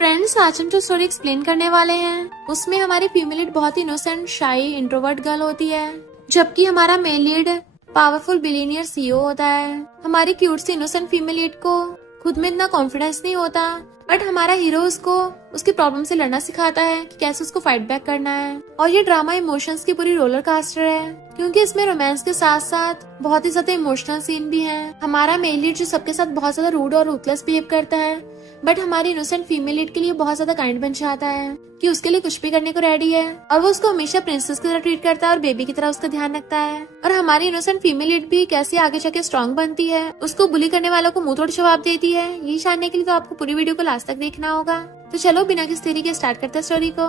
Friends, आज हम जो स्टोरी एक्सप्लेन करने वाले हैं उसमें हमारी फीमेल लीड बहुत ही इनोसेंट, शाई, इंट्रोवर्ट गर्ल होती है, जबकि हमारा male lead powerful billionaire CEO होता है। हमारी क्यूट सी इनोसेंट फीमेल लीड को खुद में इतना कॉन्फिडेंस नहीं होता, बट हमारा हीरो उसको उसकी प्रॉब्लम से लड़ना सिखाता है कि कैसे उसको फाइट बैक करना है। और ये ड्रामा इमोशंस की पूरी रोलर कास्टर है, क्योंकि इसमें रोमांस के साथ साथ बहुत ही ज्यादा इमोशनल सीन भी हैं। हमारा मेल लीड जो सबके साथ बहुत ज्यादा रूड और रूथलेस बिहेव करता है, बट हमारी इनोसेंट फीमेल लीड के लिए बहुत ज्यादा काइंड बन जाता है कि उसके लिए कुछ भी करने को रेडी है, और वो उसको हमेशा प्रिंसेस की तरह ट्रीट करता है और बेबी की तरह उसका ध्यान रखता है। और हमारी इनोसेंट फीमेल लीड भी कैसे आगे जाके स्ट्रॉन्ग बनती है, उसको बुली करने वालों को मुंह तोड़ जवाब देती है। ये जानने के लिए तो आपको पूरी वीडियो को लास्ट तक देखना होगा। तो चलो बिना किसी देरी के स्टार्ट करते हैं स्टोरी को।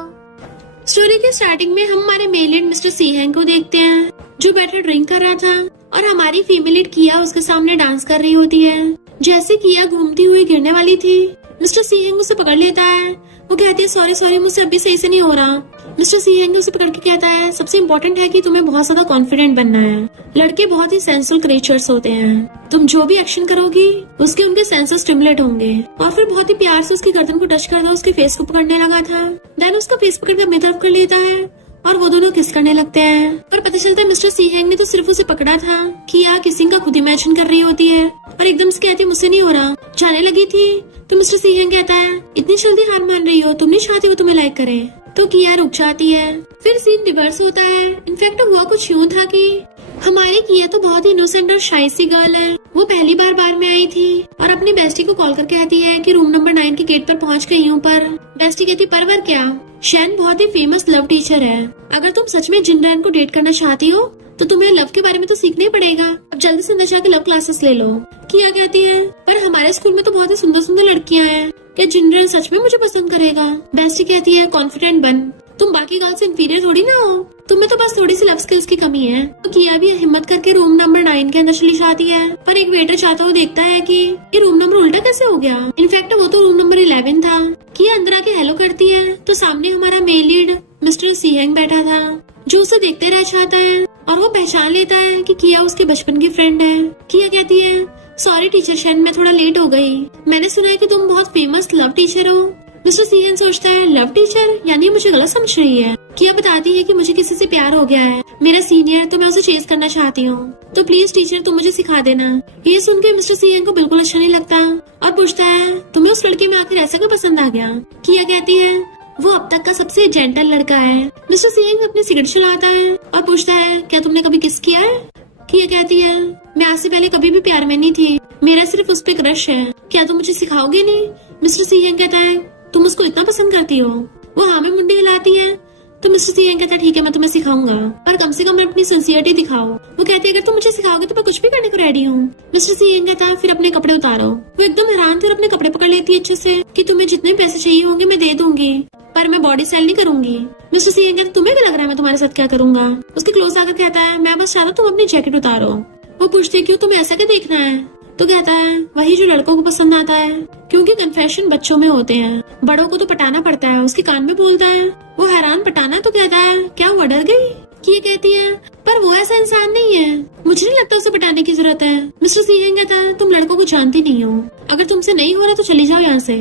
स्टोरी के स्टार्टिंग में हम हमारे मेल लीड मिस्टर सीहेंग को देखते हैं, जो बैठे ड्रिंक कर रहा था, और हमारी फीमेल लीड किया उसके सामने डांस कर रही होती है। जैसे किया घूमती हुई गिरने वाली थी, मिस्टर सीहेंग उसे पकड़ लेता है। वो कहती है सॉरी मुझसे अभी सही से नहीं हो रहा। मिस्टर सीहेंग उसे पकड़ के कहता है सबसे इम्पोर्टेंट है कि तुम्हें बहुत ज्यादा कॉन्फिडेंट बनना है। लड़के बहुत ही सेंसुअल क्रिएचर्स होते हैं, तुम जो भी एक्शन करोगी उसके उनके सेंसर्स स्टिमुलेट होंगे। और फिर बहुत ही प्यार से उसकी गर्दन को टच करता, उसके फेस को पकड़ने लगा था। देन उसका फेस पकड़ कर अपनी तरफ कर लेता है और वो दोनों किस करने लगते हैं। और पता चलता है मिस्टर सीहेंग ने तो सिर्फ उसे पकड़ा था कि या किसिंग का खुद इमेजिन कर रही होती है, और एकदम से कहती है मुझसे नहीं हो रहा। जाने लगी थी तो मिस्टर सीहेंग कहता है इतनी जल्दी हार मान रही हो, तुम नहीं चाहती वो तुम्हें लाइक करे। तो किया रुक जाती है। फिर सीन रिवर्स होता है। इनफैक्ट हुआ कुछ यूँ था कि हमारी किया तो बहुत ही इनोसेंट और शाई सी गर्ल है। वो पहली बार में आई थी और अपनी बेस्टी को कॉल करके कहती है कि रूम नंबर 9 के गेट पर पहुंच गई हूँ। पर बेस्टी कहती परवर क्या, शैन बहुत ही फेमस लव टीचर है। अगर तुम सच में जिनरैन को डेट करना चाहती हो तो तुम्हें लव के बारे में तो सीखना ही पड़ेगा। अब जल्दी से अंदर जाके लव क्लासेस ले लो। किया कहती है पर हमारे स्कूल में तो बहुत ही सुंदर सुंदर लड़कियां हैं, क्या जिनरैन सच में मुझे पसंद करेगा। बेस्टी कहती है कॉन्फिडेंट बन, तुम बाकी गर्ल से इंफीरियर थोड़ी ना हो, तुम्हें तो बस थोड़ी सी लव स्किल्स की कमी है। तो किया भी हिम्मत करके रूम नंबर 9 के अंदर चली जाती है, पर एक वेटर चाहता हुआ देखता है कि ये रूम नंबर उल्टा कैसे हो गया। इनफैक्ट वो तो रूम नंबर 11 था। किया अंदर आके हेलो करती है तो सामने हमारा मेल लीड मिस्टर सीहेंग बैठा था, जो उसे देखते रह जाता है, और वो पहचान लेता है कि किया उसके बचपन की फ्रेंड है। किया कहती है सॉरी टीचर शैन, मैं थोड़ा लेट हो गई। मैंने सुना है कि तुम बहुत फेमस लव टीचर हो। मिस्टर सीहेंग सोचता है लव टीचर यानी मुझे गलत समझ रही है। किया बताती है कि मुझे किसी से प्यार हो गया है, मेरा सीनियर, तो मैं उसे चेज करना चाहती हूँ, तो प्लीज टीचर तुम मुझे सिखा देना। ये सुन के मिस्टर सीहेंग को बिल्कुल अच्छा नहीं लगता और पूछता है तुम्हें उस लड़के में आखिर ऐसा क्यों पसंद आ गया। किया कहती है वो अब तक का सबसे जेंटल लड़का है। मिस्टर सीहेंग अपनी सिगरेट चलाता है और पूछता है क्या तुमने कभी किस किया है। किया कहती है मैं आज से पहले कभी भी प्यार में नहीं थी, मेरा सिर्फ उस पे क्रश है, क्या तुम मुझे सिखाओगे नहीं। मिस्टर सीहेंग कहता है तुम उसको इतना पसंद करती हो। वो हाँ में मुंडी हिलाती है तो मिस्टर सीहेंग कहता है ठीक है मैं तुम्हें सिखाऊंगा, पर कम से कम अपनी सिंसियरिटी दिखाओ। वो कहती है अगर तुम मुझे सिखाओगे तो मैं कुछ भी करने को रेडी हूँ। मिस्टर सीहेंग कहता है फिर अपने कपड़े उतारो। वो एकदम हैरान थी और अपने कपड़े पकड़ लेती है अच्छे से कि तुम्हें जितने पैसे चाहिए होंगे मैं दे दूंगी, पर मैं बॉडी सेल नहीं करूंगी। मिस्टर सीहेंग कहता तुम्हें क्या लग रहा है मैं तुम्हारे साथ क्या करूंगा। उसके क्लोज आकर कहता है मैं बस चाहता हूँ तुम अपनी जैकेट उतारो। वो पूछती है क्यों, तुम्हें ऐसा क्या देखना है। तो कहता है वही जो लड़कों को पसंद आता है, क्योंकि कन्फेशन बच्चों में होते हैं, बड़ों को तो पटाना पड़ता है। उसके कान में बोलता है। वो हैरान पटाना तो कहता है क्या हुआ डर गई। किया कहती है पर वो ऐसा इंसान नहीं है, मुझे नहीं लगता उसे पटाने की जरूरत है। मिस्टर सीहेंग कहता है तुम लड़कों को जानती नहीं हो, अगर तुमसे नहीं हो रहा तो चली जाओ यहाँ से।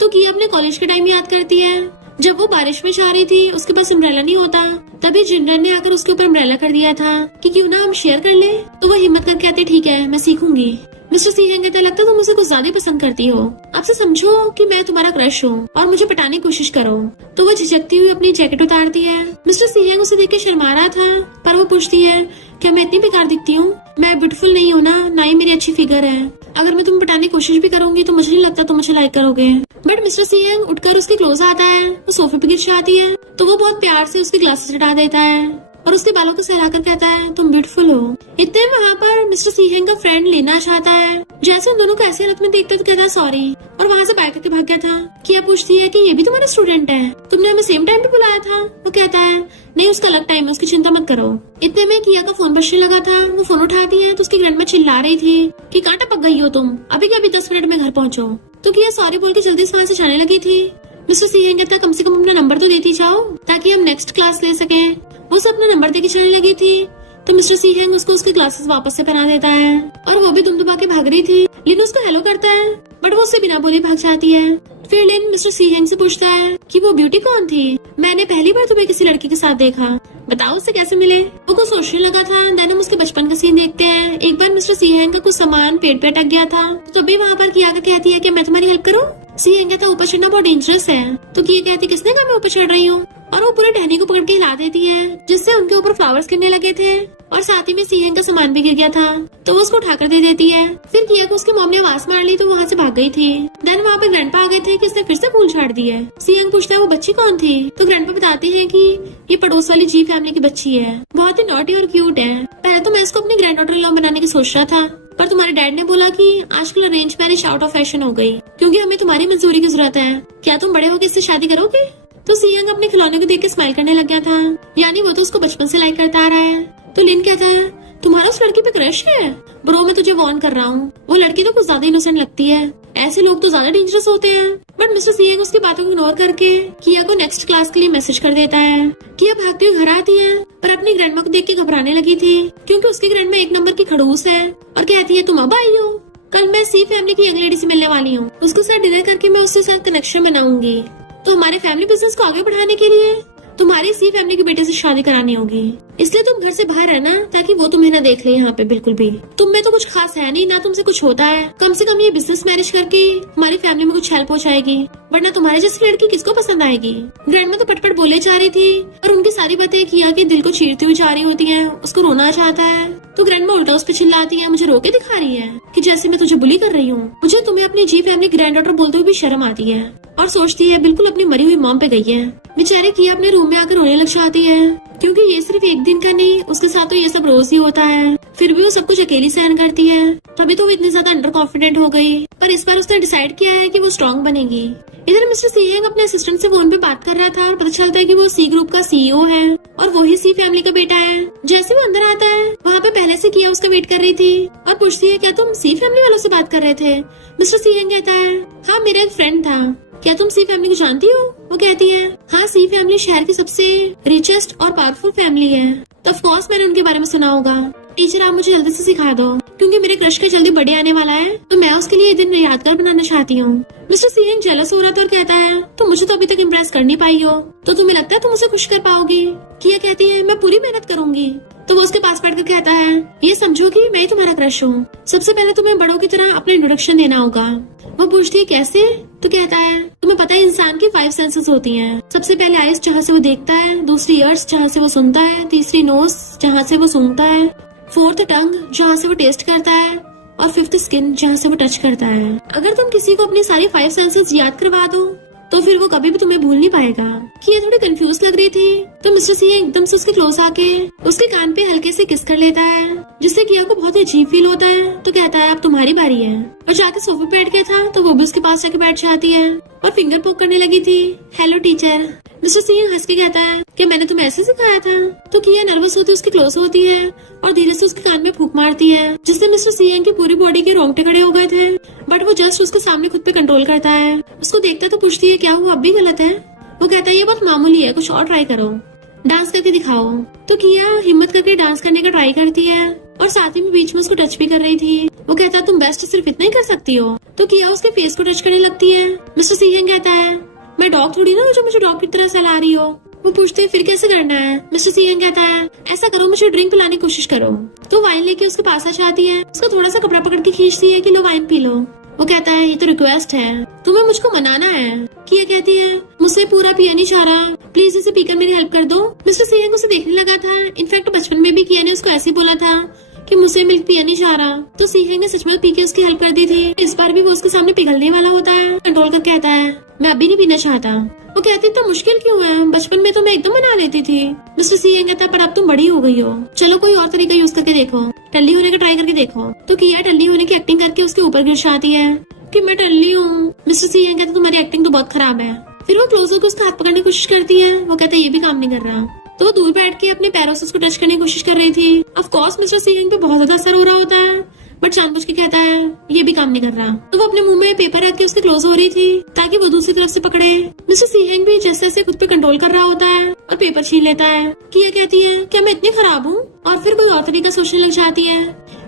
तो किया अपने कॉलेज के टाइम याद करती है, जब वो बारिश में जा रही थी, उसके पास अम्ब्रेला नहीं होता, तभी जिनरन ने आकर उसके ऊपर अम्ब्रेला कर दिया था कि क्यों ना हम शेयर कर ले। तो वो हिम्मत करके कहते ठीक है मैं सीखूंगी। मिस्टर सीहेंग कहता लगता है तुम मुझे कुछ ज्यादा पसंद करती हो, आपसे समझो कि मैं तुम्हारा क्रश हूँ और मुझे पटाने की कोशिश करो। तो वो झिझकती हुई अपनी जैकेट उतारती है। मिस्टर सीहेंग उसे देख के शर्मा रहा था, पर वो पूछती है क्या मैं इतनी बेकार दिखती हूँ, मैं ब्यूटीफुल नहीं हूँ ना ही मेरी अच्छी फिगर है, अगर मैं तुम्हें पटाने की कोशिश भी करूंगी तो मुझे नहीं लगता तुम मुझे लाइक करोगे। बट मिस्टर सीहेंग उठकर उसके क्लोज आता है, वो सोफे पे गिर जाती है, तो वो बहुत प्यार से उसके ग्लासेस हटा देता है और उसके बालों को सहलाकर कहता है तुम ब्यूटीफुल हो। इतने वहाँ पर मिस्टर सीहेंग का फ्रेंड लेना चाहता है, जैसे उन दोनों को ऐसे हालत में देखता तो कहता है सॉरी, और वहाँ से बैठ करके भाग गया था। किया पूछती है कि ये भी तुम्हारा स्टूडेंट है, तुमने हमें सेम टाइम पे बुलाया था। वो कहता है नहीं उसका अलग टाइम है, उसकी चिंता मत करो। इतने में किया का फोन बजने लगा था, वो फोन उठाती है तो उसकी ग्रैंडमा चिल्ला रही थी कि कहाँ टपक गई हो तुम, अभी के अभी 10 मिनट में घर पहुँचो। तो किया सॉरी बोल के जल्दी से वहाँ से जाने लगी थी। मिस्टर सीहेंग कहता कम से कम अपना नंबर तो देती जाओ ताकि हम नेक्स्ट क्लास ले सके। वो सब अपना नंबर देके जाने लगी थी तो मिस्टर सीहेंग उसको उसके ग्लासेस वापस से पहना देता है, और वो भी दुमदुमा के भाग रही थी। लीनू उसको हेलो करता है बट वो उससे बिना बोले भाग जाती है। फिर लिन मिस्टर सी हैंग से पूछता है कि वो ब्यूटी कौन थी, मैंने पहली बार तुम्हें किसी लड़की के साथ देखा, बताओ उससे कैसे मिले। वो कुछ सोचने लगा था। देन हम उसके बचपन का सीन देखते हैं। एक बार मिस्टर सी हैंग का कुछ सामान पेट पे अटक गया था, तो तभी वहाँ पर किया कहती है कि मैं तुम्हारी हेल्प करूँ। सी हैंग कहता ऊपर चढ़ना बहुत डेंजरस है, तो किया कहती किसने कहा मैं ऊपर चढ़ रही हूँ, और वो पूरे टहनी को पकड़ के हिला देती है, जिससे उनके ऊपर फ्लावर्स गिरने लगे थे और साथ ही में सी हैंग का सामान भी गिर गया था, तो वो उसको उठाकर दे देती है। फिर किया को उसकी मॉम ने आवाज मार ली तो वहाँ से भाग गई थी। देन वहाँ पे ग्रैंडपा आ गए थे कि उसने फिर से फूल छाड़ दी है। सी हैंग पूछता है वो बच्ची कौन थी, तो ग्रैंडपा बताते हैं कि ये पड़ोस वाली जी फैमिली की बच्ची है, बहुत ही नॉटी और क्यूट है। पहले तो मैं इसको अपनी ग्रैंड डॉटर इन लॉ बनाने की सोच रहा था, पर तुम्हारे डैड ने बोला कि आजकल arrange marriage out of fashion हो गई, क्योंकि हमें तुम्हारी मंजूरी की जरूरत है। क्या तुम बड़े होकर इससे शादी करोगे? तो सी हैंग अपने खिलौने को देख के स्माइल करने लग गया था, यानी वो तो उसको बचपन से लाइक करता आ रहा है। तो लिन कहता है तुम्हारा उस लड़की पे क्रश है? ब्रो मैं तुझे वार्न कर रहा हूँ, वो लड़की तो कुछ ज्यादा इनोसेंट लगती है, ऐसे लोग तो ज्यादा डेंजरस होते हैं। बट मिस्टर सी हैंग उसकी बातों को इग्नोर करके किया को नेक्स्ट क्लास के लिए मैसेज कर देता है। किया भागती हुई घर आती है, पर अपनी ग्रैंडमा को देख के घबराने लगी थी, क्योंकि उसकी ग्रैंडमा एक नंबर की खड़ूस है, और कहती है तुम अब आई हो, कल मैं सी फैमिली की यंग लेडी से मिलने वाली हूँ, उसके साथ डिनर करके मैं उसके साथ कनेक्शन बनाऊंगी, तो हमारे फैमिली बिजनेस को आगे बढ़ाने के लिए तुम्हारी सी फैमिली के बेटे से शादी करानी होगी, इसलिए तुम घर से बाहर रहना ताकि वो तुम्हें ना देख ले यहाँ पे बिल्कुल भी। तुम में तो कुछ खास है नहीं, ना तुमसे कुछ होता है, कम से कम ये बिजनेस मैरिज करके हमारी फैमिली में कुछ हेल्प हो जाएगी, वरना तुम्हारे जैसी लड़की किसको पसंद आएगी। ग्रैंडमा तो पटपट बोले जा रही थी और उनकी सारी बातें किया कि दिल को चीरती हुई जा रही होती है, उसको रोना चाहता है, तो ग्रैंडमा उल्टा उस पर चिल्लाती है, मुझे रोके दिखा रही है कि जैसे मैं तुझे बुली कर रही हूँ। मुझे तुम्हें अपनी जी फैमिली ग्रैंड डॉटर बोलते हुए भी शर्म आती है, और सोचती है बिल्कुल अपनी मरी हुई मॉम पे गई है। बेचारी किया अपने रूम में आकर रोने लग जाती है, क्योंकि ये सिर्फ एक दिन का नहीं, उसके साथ तो ये सब रोज ही होता है, फिर भी वो सब कुछ अकेली सहन करती है। तभी तो वो इतनी ज्यादा अंडर कॉन्फिडेंट हो गई, पर इस बार उसने डिसाइड किया है कि वो स्ट्रॉन्ग बनेगी। इधर मिस्टर सी हैंग अपने असिस्टेंट से फोन पे बात कर रहा था और पता चलता है कि वो सी ग्रुप का सीईओ है और वही सी फैमिली का बेटा है। जैसे वो अंदर आता है, वहाँ पे पहले से किया उसका वेट कर रही थी और पूछती है क्या तुम सी फैमिली वालों से बात कर रहे थे? मिस्टर सी हैंग कहता है हाँ मेरा एक फ्रेंड था, क्या तुम सी फैमिली को जानती हो? वो कहती है हाँ सी फैमिली शहर की सबसे रिचेस्ट और पावरफुल फैमिली है, तो ऑफ कोर्स मैंने उनके बारे में सुना होगा। टीचर आप मुझे जल्दी से सिखा दो, क्योंकि मेरे क्रश का जल्दी बर्थडे आने वाला है, तो मैं उसके लिए ये दिन यादगार बनाना चाहती हूँ। मिस्टर सी हैंग जेलस हो रहा था और कहता है तुम मुझे तो अभी तक इम्प्रेस कर नहीं पाई हो, तो तुम्हें लगता है तुम उसे खुश कर पाओगी? किया कहती है मैं पूरी मेहनत करूंगी। तो वो उसके पास बैठ कर कहता है ये समझो कि मैं ही तुम्हारा क्रश हूँ, सबसे पहले तुम्हें बड़ों की तरह अपना इंट्रोडक्शन देना होगा। वो पूछती है कैसे? तो कहता है तुम्हें पता है इंसान की 5 सेंसेस होती हैं, सबसे पहले आइज जहाँ से वो देखता है, दूसरी ईयर्स जहाँ से वो सुनता है, तीसरी नोज जहाँ से वो सूंघता है, 4th टंग जहाँ से वो टेस्ट करता है, और 5th स्किन जहाँ से वो टच करता है। अगर तुम किसी को अपनी सारी 5 सेंसेस याद करवा दो तो फिर वो कभी भी तुम्हें भूल नहीं पाएगा। किया थोड़ी कंफ्यूज लग रही थी, तो मिस्टर सी एकदम से उसके क्लोज आके उसके कान पे हल्के से किस कर लेता है, जिससे किया को बहुत अजीब फील होता है। तो कहता है अब तुम्हारी बारी है, और जाके सोफे पे बैठ गया था तो वो भी उसके पास जाके बैठ जाती है और फिंगर पोक करने लगी थी। Hello teacher. मिस्टर सी हंस के कहता है कि मैंने तुम्हें ऐसे सिखाया था। तो किया नर्वस होती उसके क्लोज होती है और धीरे से उसके कान में फूंक मारती है, जिससे मिस्टर सी की पूरी बॉडी के रोंगटे खड़े हो गए थे, बट वो जस्ट उसके सामने खुद पे कंट्रोल करता है। उसको देखता तो पूछती है क्या हुआ, अब भी गलत है? वो कहता है ये बहुत मामूली है, कुछ और ट्राई करो, डांस करके दिखाओ। तो किया हिम्मत करके डांस करने का ट्राई करती है और साथ ही में बीच में उसको टच भी कर रही थी। वो कहता है तुम बेस्ट सिर्फ इतना ही कर सकती हो। तो किया उसके फेस को टच करने लगती है। मिस्टर सी कहता है मैं डॉग थोड़ी ना हूँ जो मुझे डॉग की तरह सहला रही हो। वो पूछते हैं फिर कैसे करना है? मिस्टर सी कहता है ऐसा करो मुझे ड्रिंक पिलाने की कोशिश करो। तो वाइन लेके उसके पास आ जाती है, उसका थोड़ा सा कपड़ा पकड़ के खींचती है कि लो वाइन पी लो। वो कहता है ये तो रिक्वेस्ट है, तुम्हें मुझको मनाना है। किया कहती है मुझसे पूरा पिया नहीं चाह रहा, प्लीज इसे पीकर मेरी हेल्प कर दो। मिस्टर सी उसे देखने लगा था, इनफैक्ट बचपन में भी किया ने उसको ऐसे ही बोला था कि मुझसे मिल्क पिया नहीं चाह रहा, तो सी ने सच में पी के उसकी हेल्प कर दी थी। इस बार भी वो उसके सामने पिघलने वाला होता है, कंट्रोल कर कहता है मैं अभी नहीं पीना चाहता। वो कहती तो मुश्किल क्यों है, बचपन में तो मैं एकदम मना लेती थी। मिस्टर सी कहता पर अब तुम बड़ी हो गई हो, चलो कोई और तरीका यूज करके देखो, टल्ली होने का ट्राई करके देखो। तो किया टल्ली होने की एक्टिंग करके उसके ऊपर गिर जाती है कि मैं टल्ली हूँ। मिस्टर सी कहता तुम्हारी एक्टिंग तो बहुत खराब है। फिर वो क्लोज होकर उसका हाथ पकड़ने की कोशिश करती है। वो कहता है ये भी काम नहीं कर रहा, तो वो दूर बैठ के अपने पैरों से उसको टच करने की कोशिश कर रही थी। ऑफ कोर्स मिस्टर सी पे बहुत ज्यादा असर हो रहा होता है, बट जानबूझ के कहता है ये भी काम नहीं कर रहा। तो वो अपने मुंह में पेपर रख के उसके क्लोज हो रही थी ताकि वो दूसरी तरफ से पकड़े। मिस्टर सीहेंग भी जैसे जैसे खुद पे कंट्रोल कर रहा होता है और पेपर छीन लेता है। किया कहती है क्या मैं इतनी खराब हूँ, और फिर कोई और तरीका सोचने लग जाती है।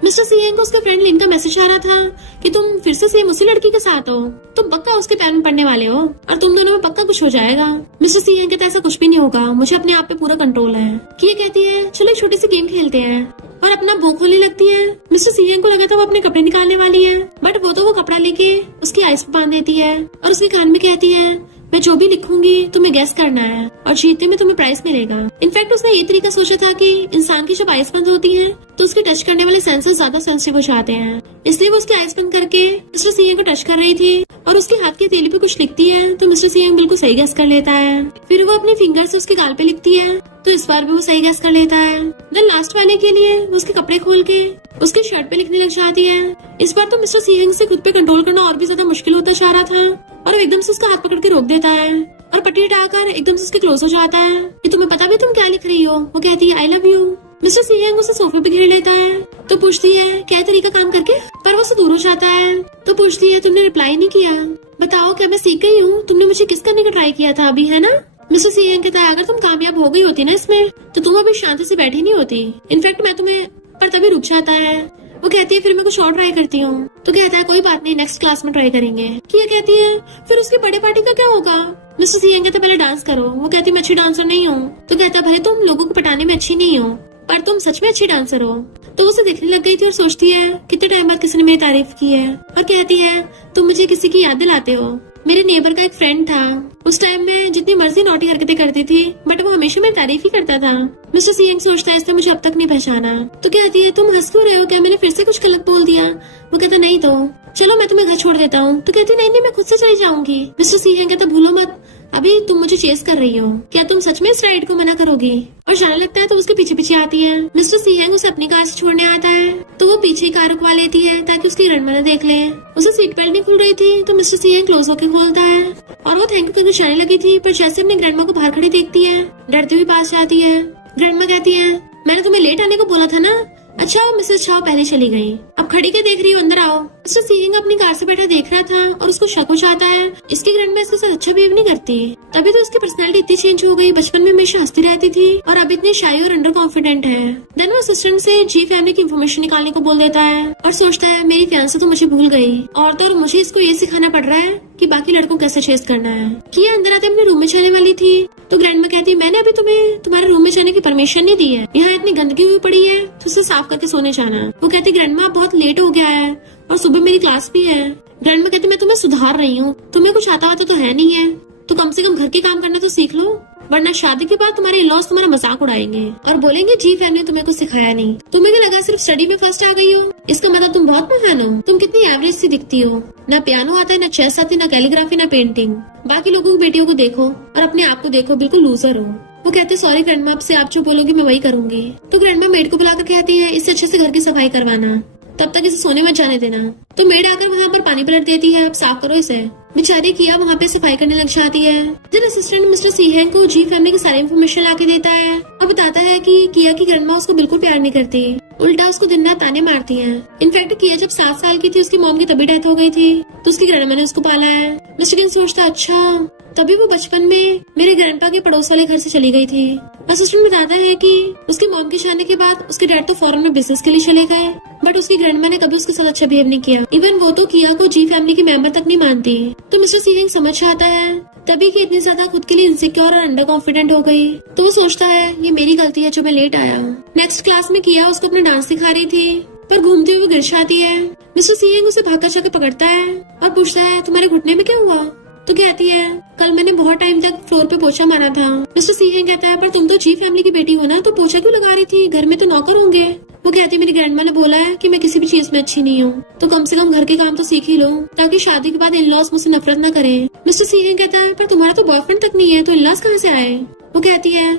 मिस्टर सीहेंग को उसके फ्रेंड लिन का मैसेज आ रहा था कि तुम फिर से सेम उसी लड़की के साथ हो, तुम पक्का उसके पैर में पड़ने वाले हो और तुम दोनों में पक्का कुछ हो जाएगा। मिस्टर सीहेंग कहता है ऐसा कुछ भी नहीं होगा, मुझे अपने आप पे पूरा कंट्रोल है। किया कहती है चलो एक छोटी सी गेम खेलते हैं, और अपना मुंह खोलने लगती है। मिस्टर सीहेंग को लगा था वो अपने कपड़े निकालने वाली है, बट वो तो वो कपड़ा लेके उसकी आइस पे बांध देती है और उसके कान में कहती है मैं जो भी लिखूंगी तुम्हें गेस करना है और जीतने में तुम्हें प्राइज मिलेगा। इनफैक्ट उसने ये तरीका सोचा था कि इंसान की जब आइस बंद होती है तो उसके टच करने वाले सेंसर्स ज्यादा सेंसिटिव हो जाते हैं, इसलिए वो उसकी आइस बंद करके मिस्टर सीहेंग को टच कर रही थी और उसके हाथ की हथेली पे कुछ लिखती है तो मिस्टर सीहेंग बिल्कुल सही गेस कर लेता है। फिर वो अपनी फिंगर से उसके गाल पे लिखती है तो इस बार भी वो सही गेस कर लेता है। देन लास्ट वाले के लिए वो उसके कपड़े खोल के उसके शर्ट पे लिखने लग जाती है। इस बार तो मिस्टर सीहेंग से खुद पे कंट्रोल करना और भी ज्यादा मुश्किल होता जा रहा था और वो एकदम से उसका हाथ पकड़ के रोक देता है और पट्टी हटाकर एकदम से उसके क्लोज हो जाता है। ये तुम्हें पता भी तुम क्या लिख रही हो? वो कहती है आई लव यू। मिस्टर सीहेंग उसे सोफे पे घेर लेता है तो पूछती है क्या तरीका काम करके, पर वो उससे दूर हो जाता है। तो पूछती है तुमने रिप्लाई नहीं किया, बताओ क्या मैं सीख गई हूँ? तुमने मुझे किस करने का ट्राई किया था अभी, है ना? मिस्टर सीहेंग कहता है अगर तुम कामयाब हो गई होती ना इसमें तो तुम अभी शांति से बैठी नहीं होती, इनफैक्ट मैं तुम्हें, पर तभी रुक जाता है। वो कहती है फिर मैं कुछ और ट्राई करती हूँ। तो कहता है कोई बात नहीं, नेक्स्ट क्लास में ट्राई करेंगे। किया कहती है फिर उसकी बर्थडे पार्टी का क्या होगा? मिस्टर सीहेंग कहता है पहले डांस करो। वो कहती है मैं अच्छी डांसर नहीं हूँ। तो कहता है भाई तुम लोगों को पटाने में अच्छी नहीं हो, पर तुम सच में अच्छी डांसर हो। तो वो उसे देखने लग गई थी और सोचती है कितने टाइम बाद किसी ने मेरी तारीफ की है, और कहती है तुम मुझे किसी की याद दिलाते हो। मेरे नेबर का एक फ्रेंड था, उस टाइम में जितनी मर्जी नौटी हरकतें करती थी बट वो हमेशा मेरी तारीफ ही करता था। मिस्टर सीहेंग सोचता है इसने मुझे अब तक नहीं पहचाना। तो कहती है तुम हंस क्यों रहे हो, क्या मैंने फिर से कुछ गलत बोल दिया? वो कहता नहीं तो चलो मैं तुम्हें घर छोड़ देता हूँ। तो कहती नहीं मैं खुद से चली जाऊंगी। मिस्टर सीहेंग कहता भूलो मत अभी तुम मुझे चेस कर रही हो, क्या तुम सच में इस राइड को मना करोगी? और जाने लगता है तो उसके पीछे पीछे आती है। मिस्टर सीहेंग उसे अपनी कार से छोड़ने आता है तो वो पीछे कार रुकवा लेती है ताकि उसकी ग्रैंडमदर देख ले। उसे सीट बेल्ट नहीं खुल रही थी तो मिस्टर सीहेंग क्लोज होकर खोलता है और वो थैंक यू करके जाने लगी थी, पर जैसे अपनी ग्रैंडमा को बाहर खड़ी देखती है डरती हुई पास जाती है। ग्रैंडमा कहती है मैंने तुम्हें लेट आने को बोला था ना। अच्छा मिसेस छाओ पहले चली गई, अब खड़ी के देख रही हो, अंदर आओ। मिस्टर सीहेंग अपनी कार से बैठा देख रहा था और उसको शक हो जाता है इसकी ग्रैंडमा इसके साथ अच्छा बिहेव नहीं करती। तभी तो उसकी पर्सनैलिटी इतनी चेंज हो गई, बचपन में हमेशा हंसती रहती थी और अब इतनी शाई और अंडर कॉन्फिडेंट है। देन वो असिस्टेंट से जी फैमिली की इन्फॉर्मेशन निकालने को बोल देता है और सोचता है मेरी फियांसे तो मुझे भूल गई और तो और मुझे इसको ये सिखाना पड़ रहा है कि बाकी लड़कों कैसे चेस करना है। किया अंदर आते अपने रूम में जाने वाली थी तो ग्रैंडमा कहती है मैंने अभी तुम्हें तुम्हारे रूम में जाने की परमिशन नहीं दी है, यहाँ इतनी गंदगी हुई पड़ी है तो उसे साफ करके सोने जाना। वो कहती ग्रैंडमा बहुत लेट हो गया है और सुबह मेरी क्लास भी है। ग्रैंडमा कहती मैं तुम्हें सुधार रही हूँ, तुम्हें कुछ आता वाता तो है नहीं है, तो कम से कम घर के काम करना तो सीख लो, वरना शादी के बाद तुम्हारे इन-लॉज तुम्हारा मजाक उड़ाएंगे और बोलेंगे जी फैमिली ने तुम्हें कुछ सिखाया नहीं। तुम्हें क्या लगा सिर्फ स्टडी में फर्स्ट आ गई हो, इसका मतलब तुम बहुत महान हो? तुम कितनी एवरेज सी दिखती हो, ना पियानो आता है, ना चेस आती, ना कैलीग्राफी, ना पेंटिंग। बाकी लोगों की बेटियों को देखो और अपने आप को देखो, बिल्कुल लूजर हो। वो कहते सॉरी ग्रैंडमा, आपसे आप जो बोलोगी मैं वही करूंगी। तो ग्रैंडमा मेड को बुलाकर कहती है इससे अच्छे से घर की सफाई करवाना, तब तक इसे सोने मत जाने देना। तो मेड आकर वहाँ पर पानी पलट देती है, अब साफ करो इसे। बेचारी किया वहाँ पे सफाई करने लग जाती है। फिर असिस्टेंट मिस्टर सीहेंग को जी फैमिली की सारी इन्फॉर्मेशन लाके देता है और बताता है कि किया की ग्रैंडमा उसको बिल्कुल प्यार नहीं करती, उल्टा उसको दिन रात ताने मारती है। इनफैक्ट किया जब 7 साल की थी उसकी मॉम की तभी डेथ हो गई थी तो उसकी ग्रैंडमा ने उसको पाला है। मिस्टर किन सोचता अच्छा तभी वो बचपन में मेरे ग्रैंडपा के पड़ोस वाले घर से चली गई थी। असिस्टेंट बताता है कि उसकी मॉम के जाने के बाद उसके डैड तो फॉरेन में बिजनेस के लिए चले गए, बट उसकी ग्रैंडमा ने कभी उसके साथ अच्छा बिहेव नहीं किया। इवन वो तो किया को जी फैमिली के मेंबर तक नहीं मानती। तो मिस्टर सीहेंग समझ आता है तभी कि इतनी ज्यादा खुद के लिए इनसिक्योर और अंडर कॉन्फिडेंट हो गई। तो वो सोचता है ये मेरी गलती है जो मैं लेट आया। नेक्स्ट क्लास में किया उसको अपना डांस सिखा रही थी पर घूमते हुए गिर जाती है। मिस्टर सीहेंग उसे भाग कर जाकर पकड़ता है और पूछता है तुम्हारे घुटने में क्या हुआ? तो कहती है कल मैंने बहुत टाइम तक फ्लोर पे पोछा मारा था। मिस्टर सीहेंग कहता है पर तुम तो जी फैमिली की बेटी हो ना, तो पोछा क्यों लगा रही थी, घर में तो नौकर होंगे। वो कहती है मेरी ग्रैंडमा ने बोला है कि मैं किसी भी चीज में अच्छी नहीं हूँ, तो कम से कम घर के काम तो सीख ही लो ताकि शादी के बाद इन-लॉज मुझसे नफरत न करें। मिस्टर सीहेंग कहता है पर तुम्हारा तो बॉयफ्रेंड तक नहीं है तो इन-लॉज कहाँ से आए? वो कहती है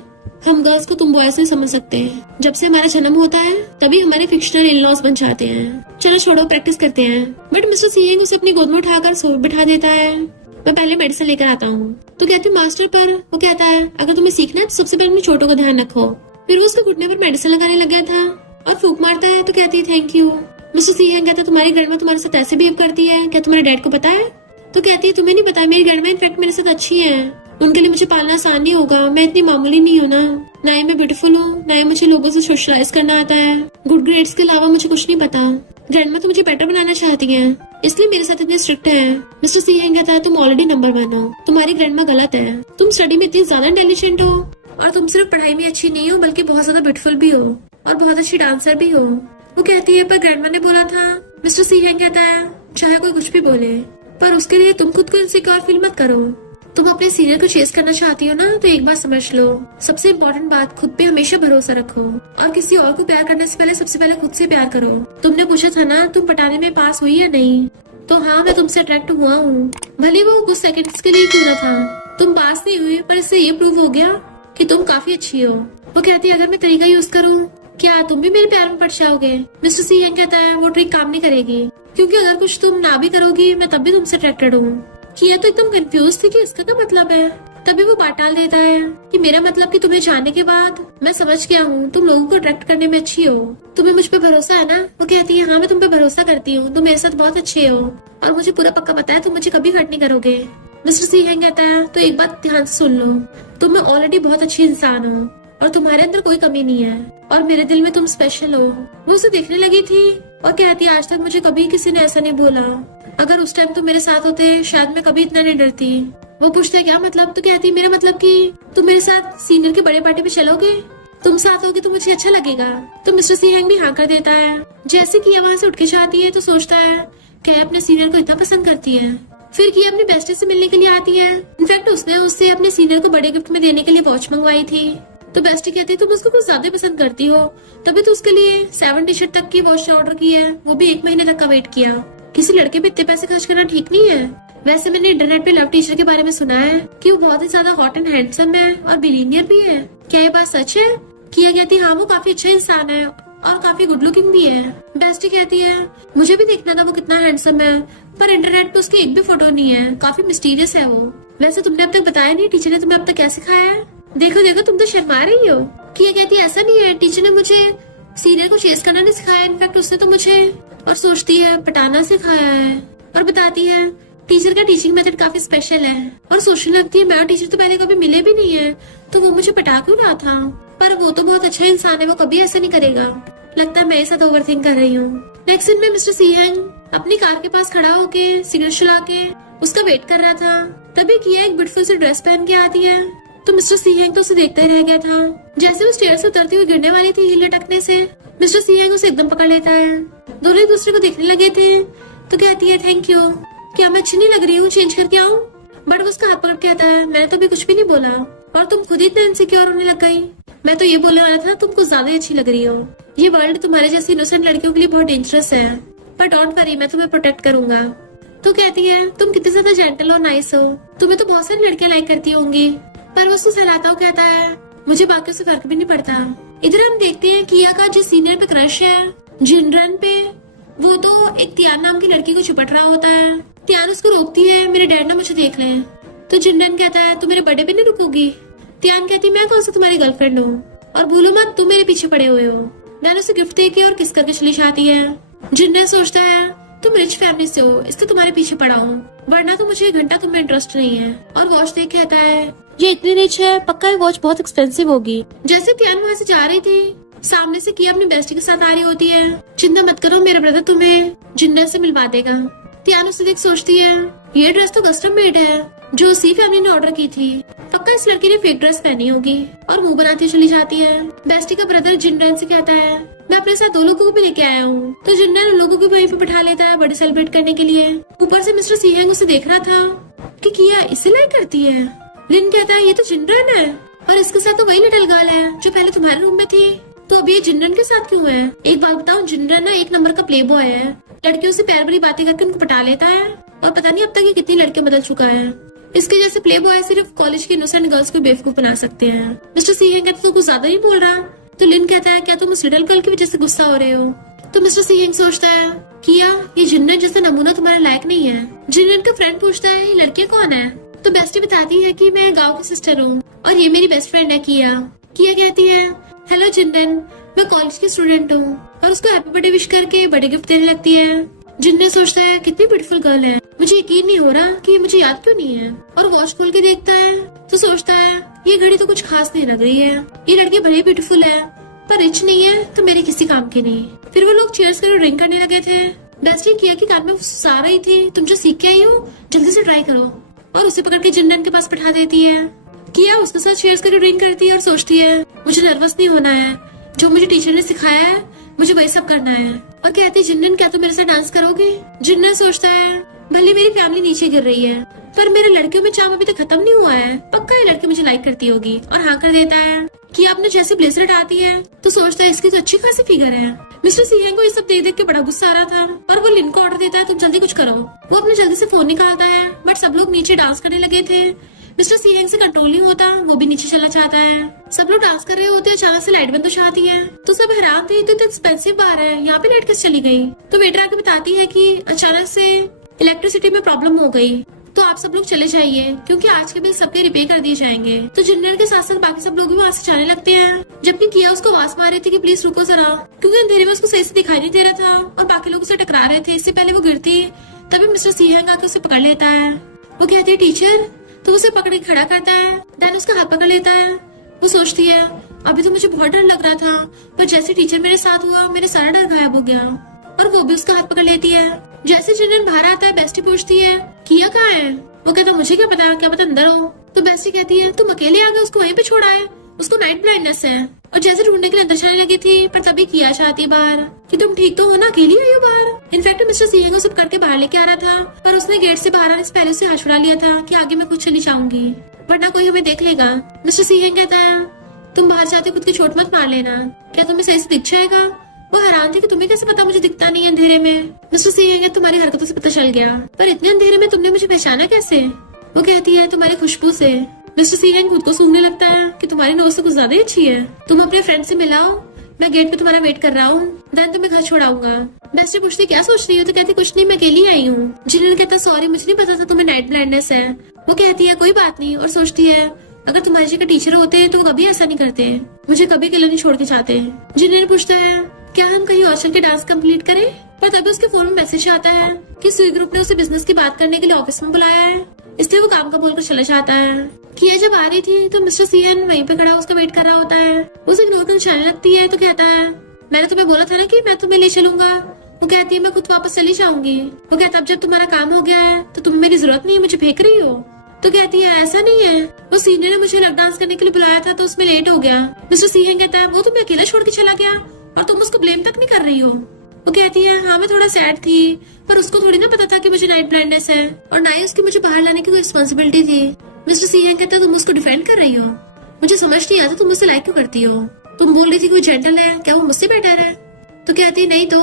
हम गर्ल्स को तुम बॉयज नहीं समझ सकते, जब से हमारा जन्म होता है तभी हमारे फिक्शनल इन-लॉज बन जाते हैं। चलो छोड़ो प्रैक्टिस करते हैं। बट मिस्टर सीहेंग उसे अपनी गोद में उठाकर बिठा देता है, मैं पहले मेडिसिन लेकर आता हूँ। तो कहती मास्टर पर वो कहता है अगर तुम्हें सीखना है तो सबसे पहले अपनी चोटों का ध्यान रखो। फिर वो उसके घुटने पर मेडिसिन लगाने लग गया था और फूंक मारता है तो कहती है थैंक यू। मिस्टर सीहेंग कहता है तुम्हारी ग्रैंडमा तुम्हारे साथ ऐसे बिहेव करती है, क्या तुम्हारे डैड को पता है? तो कहती है तुम्हें नहीं पता, मेरी ग्रैंडमा इनफैक्ट मेरे साथ अच्छी है, उनके लिए मुझे पालना आसान नहीं होगा, मैं इतनी मामूली नहीं हूँ ना ही मैं ब्यूटीफुल हूँ, ना ही मुझे लोगों से सोशलाइज करना आता है, गुड ग्रेड्स के अलावा मुझे कुछ नहीं पता। ग्रैंडमा तो मुझे बेटर बनाना चाहती है, इसलिए मेरे साथ इतनी स्ट्रिक्ट है। मिस्टर सीहेंग कहता है तुम ऑलरेडी नंबर 1 हो, तुम्हारी ग्रैंडमा गलत है, तुम स्टडी में इतनी ज्यादा इंटेलिजेंट हो और तुम सिर्फ पढ़ाई में अच्छी नहीं हो बल्कि बहुत ज्यादा ब्यूटीफुल भी हो और बहुत अच्छी डांसर भी हो। वो कहती है पर ग्रैंडमा ने बोला था। मिस्टर सीहेंग कहता है चाहे कोई कुछ भी बोले पर उसके लिए तुम खुद को इनसिक्योर फील मत करो, तुम अपने सीनियर को चेस करना चाहती हो ना तो एक बात समझ लो, सबसे इम्पोर्टेंट बात खुद पे हमेशा भरोसा रखो और किसी और को प्यार करने से पहले सबसे पहले खुद से प्यार करो। तुमने पूछा था ना तुम पटाने में पास हुई या नहीं, तो हाँ मैं तुमसे अट्रैक्ट हुआ हूँ, भले वो कुछ सेकंड्स के लिए क्यों ना था। तुम पास नहीं हुई पर इससे ये प्रूव हो गया कि तुम काफी अच्छी हो। वो कहती है अगर मैं तरीका यूज करूँ क्या तुम भी मेरे प्यार में पड़ जाओगे? मिस्टर सीहेंग कहता है वो ट्रिक काम नहीं करेगी, क्योंकि अगर कुछ तुम ना भी करोगी मैं तब भी तुमसे अट्रैक्टेड हूँ। किया तो एकदम कंफ्यूज थी कि इसका क्या मतलब है। तभी वो बात टाल देता है कि मेरा मतलब कि तुम्हें जानने के बाद मैं समझ गया हूँ तुम लोगों को अट्रैक्ट करने में अच्छी हो, तुम्हें मुझ पे भरोसा है ना? वो कहती है हाँ मैं तुम पे भरोसा करती हूँ, तुम मेरे साथ बहुत अच्छे हो और मुझे पूरा पक्का पता है तुम मुझे कभी हर्ट नहीं करोगे। मिस्टर सीहेंग कहता है तो एक बात ध्यान से सुन लो, तुम में ऑलरेडी बहुत अच्छी इंसान हो और तुम्हारे अंदर कोई कमी नहीं है और मेरे दिल में तुम स्पेशल हो। वो उसे देखने लगी थी और कहती है आज तक मुझे कभी किसी ने ऐसा नहीं बोला, अगर उस टाइम तुम मेरे साथ होते शायद मैं कभी इतना नहीं डरती। वो पूछते क्या मतलब? तो कहती मेरा मतलब कि तुम मेरे साथ सीनियर की बड़े पार्टी पे चलोगे, तुम साथ होगे तो मुझे अच्छा लगेगा। तो मिस्टर सीहेंग भी हाँ कर देता है। जैसे किया वहाँ से उठ के जाती है तो सोचता है क्या अपने सीनियर को इतना पसंद करती है। फिर किया अपनी बेस्टी से मिलने के लिए आती है, इनफैक्ट उसने उससे अपने सीनियर को बड़े गिफ्ट में देने के लिए वॉच मंगवाई थी। तो बेस्टी कहती है तुम उसको कुछ ज्यादा पसंद करती हो, तभी तो उसके लिए 7 टी-शर्ट तक की वॉच ऑर्डर की है, वो भी 1 महीने तक का वेट किया। किसी लड़के पे इतने पैसे खर्च करना ठीक नहीं है। वैसे मैंने इंटरनेट पे लव टीचर के बारे में सुना है कि वो बहुत ही ज्यादा हॉट एंड हैंडसम है और बिलीनियर भी है, क्या ये बात सच है? किया कहती हाँ वो काफी अच्छा इंसान है और काफी गुड लुकिंग भी है। बेस्टी कहती है मुझे भी देखना था वो कितना हैंडसम है, पर इंटरनेट पे उसकी एक भी फोटो नहीं है, काफी मिस्टीरियस है वो। वैसे तुमने अब तक बताया नहीं टीचर ने तुम्हें अब तक क्या सिखाया है? देखो देखो तुम तो शर्मा रही हो। किया कहती है ऐसा नहीं है, टीचर ने मुझे सीनियर को चेस करना नहीं सिखाया, इनफैक्ट उसने तो मुझे और सोचती है पटाना सिखाया है। और बताती है टीचर का टीचिंग मेथड काफी स्पेशल है और सोचने लगती है मैं और टीचर तो पहले कभी मिले भी नहीं है, तो वो मुझे पटा क्यों रहा था? पर वो तो बहुत अच्छा इंसान है, वो कभी ऐसा नहीं करेगा। लगता है मैं साथ ओवरथिंक कर रही हूँ। नेक्स्ट सीन में मिस्टर सीहेंग अपनी कार के पास खड़ा होके सिगरेट चला के उसका वेट कर रहा था। तभी किया एक ब्यूटीफुल सी ड्रेस पहन के आती है, तो मिस्टर सीहेंग तो उसे देखते रह गया था। जैसे वो स्टेयर से उतरती हुई गिरने वाली थी हिल लटकने से, मिस्टर सीहेंग उसे एकदम पकड़ लेता है। दोनों एक दूसरे को देखने लगे थे। तो कहती है थैंक यू, क्या मैं अच्छी नहीं लग रही हूँ, चेंज करके आऊँ? बट वो उसका हाथ पकड़ के कहता है मैंने तो अभी कुछ भी नहीं बोला और तुम खुद ही इतना इनसिक्योर होने लग गई। मैं तो ये बोलने वाला था तुम कुछ ज्यादा अच्छी लग रही हो। ये वर्ल्ड तुम्हारे जैसी इनोसेंट लड़कियों के लिए बहुत डेंजरस है, पर डोंट वरी मैं तुम्हें प्रोटेक्ट करूंगा। तो कहती है तुम कितनी ज्यादा जेंटल और नाइस हो, तुम्हें तो बहुत सारी लड़कियां लाइक करती होंगी। पर वो उसको सहलाता हुआ कहता है मुझे बाकियों से फर्क भी नहीं पड़ता। इधर हम देखते हैं किया का जिस सीनियर पे क्रश है जिनरन पे, वो तो एक तियान नाम की लड़की को चिपट रहा होता है। तियान उसको रोकती है मेरे डैड ना मुझे देख ले। तो जिनरन कहता है तू मेरे बर्थडे पे नहीं रुकोगी? तियान कहती मैं कौन सा तुम्हारी गर्लफ्रेंड हूँ और भूलो मत तुम मेरे पीछे पड़े हुए हो। मैंने उसे गिफ्ट देके और किस करके चली जाती है। जिनरन सोचता है तुम रिच फैमिली से हो इसलिए तुम्हारे पीछे पड़ा हूँ, वरना तो मुझे 1 घंटा तुम्हें इंटरेस्ट नहीं है। और वॉच देख कहता है ये इतनी रिच है, पक्का ये वॉच बहुत एक्सपेंसिव होगी। जैसे तियान वहाँ से जा रही थी, सामने से किया अपनी बेस्टी के साथ आ रही होती है। चिंता मत करो मेरा ब्रदर तुम्हें जिन्नर से मिलवा देगा। तियान उसे देख सोचती है ये ड्रेस तो कस्टम मेड है जो उसी फैमिली ने ऑर्डर की थी, पक्का इस लड़की ने फेक ड्रेस पहनी होगी। और मुंह बनाती चली जाती है। बेस्टी का ब्रदर जिन्नर से कहता है मैं अपने साथ 2 लोगों को भी लेके आया हूँ। तो जिन्नर उन लोगों को भी वहीं पे बिठा लेता है बर्थडे सेलिब्रेट करने के लिए। ऊपर से मिस्टर सीहेंग उसे देख रहा था कि किया इसे लाइक करती है। लिन कहता है ये तो जिनरन है और इसके साथ तो वही लिटिल गर्ल है जो पहले तुम्हारे रूम में थी, तो अभी ये जिनरन के साथ क्यों है? एक बात बताओ जिनरन ना 1 नंबर का प्ले बॉय है, लड़कियों से प्यार भरी बातें करके उनको पटा लेता है और पता नहीं अब तक ये कितनी लड़कियां बदल चुका है। इसके जैसे प्ले बॉय सिर्फ कॉलेज की इनोसेंट गर्ल्स को बेवकूफ बना सकते हैं। मिस्टर सीहेंग कहता तू कुछ ज्यादा नहीं बोल रहा। तो लिन कहता है क्या तुम उस लिटिल गर्ल की वजह से गुस्सा हो रहे हो? तो मिस्टर सीहेंग सोचता है किया ये जिनरन जैसा नमूना तुम्हारे लायक नहीं है। जिनरन का फ्रेंड पूछता है ये लड़कियां कौन है? तो बेस्टी बताती है कि मैं गांव की सिस्टर हूँ और ये मेरी बेस्ट फ्रेंड है किया। किया कहती है हेलो जिनरन, मैं कॉलेज की स्टूडेंट हूँ, और उसको हैप्पी बर्थडे विश करके बर्थडे गिफ्ट देने लगती है। जिन्न सोचता है कितनी ब्यूटीफुल गर्ल है, मुझे यकीन नहीं हो रहा कि ये मुझे याद क्यों नहीं है। और वॉच खोल के देखता है तो सोचता है ये घड़ी तो कुछ खास नहीं लग रही है, ये लड़की भले ब्यूटीफुल है पर रिच नहीं है तो मेरे किसी काम की नहीं। फिर वो लोग चीयर्स कर ड्रिंक करने लगे थे। डस्टी किया की कान में फुसफुसा रही थी, तुम जो सीख के आई हो जल्दी से ट्राई करो, और उसे पकड़ के जिन्न के पास बैठा देती है। किया उसके साथ चीयर्स करके ड्रिंक करती है और सोचती है मुझे नर्वस नहीं होना है, जो मुझे टीचर ने सिखाया है मुझे वही सब करना है। और कहती है जिन्न क्या तुम मेरे साथ डांस करोगे। जिन्न सोचता है भले मेरी फैमिली नीचे गिर रही है पर मेरे लड़कियों में चाम अभी तक खत्म नहीं हुआ है, पक्का ये लड़की मुझे लाइक करती होगी, और हाँ कर देता है। कि आपने जैसे ब्लेजर हटाती है तो सोचता है इसकी तो अच्छी खासी फिगर है। मिस्टर सीहेंग को ये सब देख के बड़ा गुस्सा आ रहा था, और वो लिन को ऑर्डर देता है तुम जल्दी कुछ करो। वो अपने जल्दी से फोन निकालता है, बट सब लोग नीचे डांस करने लगे थे। मिस्टर सीहेंग से कंट्रोल नहीं होता, वो भी नीचे चलना चाहता है। सब लोग डांस कर रहे होते, अचानक से लाइट बंद हो जाती है, तो सब हैरान थे तो एक्सपेंसिव बार है, यहाँ पे लाइट कैसे चली गई। तो वेटर आके बताती है कि अचानक से इलेक्ट्रिसिटी में प्रॉब्लम हो गई, तो आप सब लोग चले जाइए क्योंकि आज के बिल सबके रिपेयर कर दिए जाएंगे। तो जिन्नर के साथ साथ बाकी सब लोग भी वहाँ से जाने लगते हैं, जबकि किया उसको आवाज मार रही थी कि प्लीज रुको जरा, क्योंकि अंधेरे में उसको सही से दिखाई नहीं दे रहा था और बाकी लोग उसे टकरा रहे थे। इससे पहले वो गिरती तभी मिस्टर सीहेंग आके उसे पकड़ लेता है। वो कहती है टीचर, तो उसे पकड़ के खड़ा करता है, देन उसका हाथ पकड़ लेता है। वो सोचती है अभी तो मुझे बहुत डर लग रहा था, पर जैसे टीचर मेरे साथ हुआ मेरे सारा डर गायब हो गया, और वो भी उसका हाथ पकड़ लेती है। जैसे जिन्न बाहर आता है बेस्टी पूछती है किया कहाँ है। वो कहता मुझे क्या पता अंदर हो। तो बेस्टी कहती है तुम अकेले आ गए, उसको वहीं पे छोड़ा है, उसको नाइट ब्लाइंडनेस है। और जैसे ढूंढने के लिए अंदर जाने लगी थी, पर तभी किया चाहती है बाहर कि तुम ठीक तो हो ना, अकेली आई हो बाहर। इनफैक्ट मिस्टर सीहेंग को सब करके बाहर लेके आ रहा था, पर उसने गेट से बाहर आने से पहले उसे हाथ छुड़ा लिया था कि आगे मैं कुछ चली जाऊंगी वरना कोई हमें देख लेगा। मिस्टर सीहेंग कहता है तुम बाहर जाते खुद की चोट मत मार लेना, क्या तुम्हें सही से दिख जाएगा। वो हैरान थी कि तुम्हें कैसे पता मुझे दिखता नहीं है अंधेरे में। मिस्टर सीहेंग तुम्हारी हरकतों से पता चल गया, पर इतने अंधेरे में तुमने मुझे पहचाना कैसे। वो कहती है तुम्हारी खुशबू से। मिस्टर सीहेंग खुद को सूंघने लगता है कि तुम्हारी नोज तो कुछ ज्यादा ही अच्छी है, तुम अपने फ्रेंड से मिलाओ, मैं गेट पे तुम्हारा वेट कर रहा हूँ, देन तुम्हें घर छोड़ाऊंगा। बेस्टी पूछती क्या सोच रही हो, तो कहती कुछ नहीं, मैं अकेली आई हूँ। जिन्न कहता सॉरी मुझे नहीं पता था तुम्हें नाइट ब्लाइंडनेस है। वो कहती है कोई बात नहीं, और सोचती है अगर तुम्हारी जगह टीचर होते तो वो कभी ऐसा नहीं करते, मुझे कभी अकेला नहीं छोड़ के जाते। जिन्न पूछता है क्या हम कहीं और चल के डांस कंप्लीट करें, पर तभी उसके फोन में मैसेज आता है कि सुई ग्रुप ने उसे बिजनेस की बात करने के लिए ऑफिस में बुलाया है, इसलिए वो काम का बोलकर चला जाता है। किया जब आ रही थी तो मिस्टर सीहेंग वहीं पे खड़ा उसका वेट कर रहा होता है। उसे इग्नोर कर चलने लगती है तो कहता है मैंने तुम्हें बोला था ना कि मैं तुम्हें ले चलूंगा। वो कहती है मैं खुद वापस चली जाऊंगी। वो कहता अब जब तुम्हारा काम हो गया है तो तुम्हें मेरी जरूरत नहीं है, मुझे फेंक रही हो। तो कहती है ऐसा नहीं है, वो सीनियर ने मुझे लग डांस करने के लिए बुलाया था तो उसमें लेट हो गया। मिस्टर सीहेंग कहता है वो तुम्हें अकेला छोड़ के चला गया और तुम उसको ब्लेम तक नहीं कर रही हो। वो कहती है हाँ मैं थोड़ा सैड थी, पर उसको थोड़ी ना पता था कि मुझे नाइट ब्लाइंडनेस है, और ना ही उसकी मुझे बाहर लाने की कोई रिस्पॉन्सिबिलिटी थी। मिस्टर सीहेंग कहता है तुम उसको डिफेंड कर रही हो, मुझे समझ नहीं आता तुम मुझसे लाइक क्यों करती हो। तुम बोल रही थी कोई जेंटल है, क्या वो मुझसे बेटर है। तो कहती नहीं तो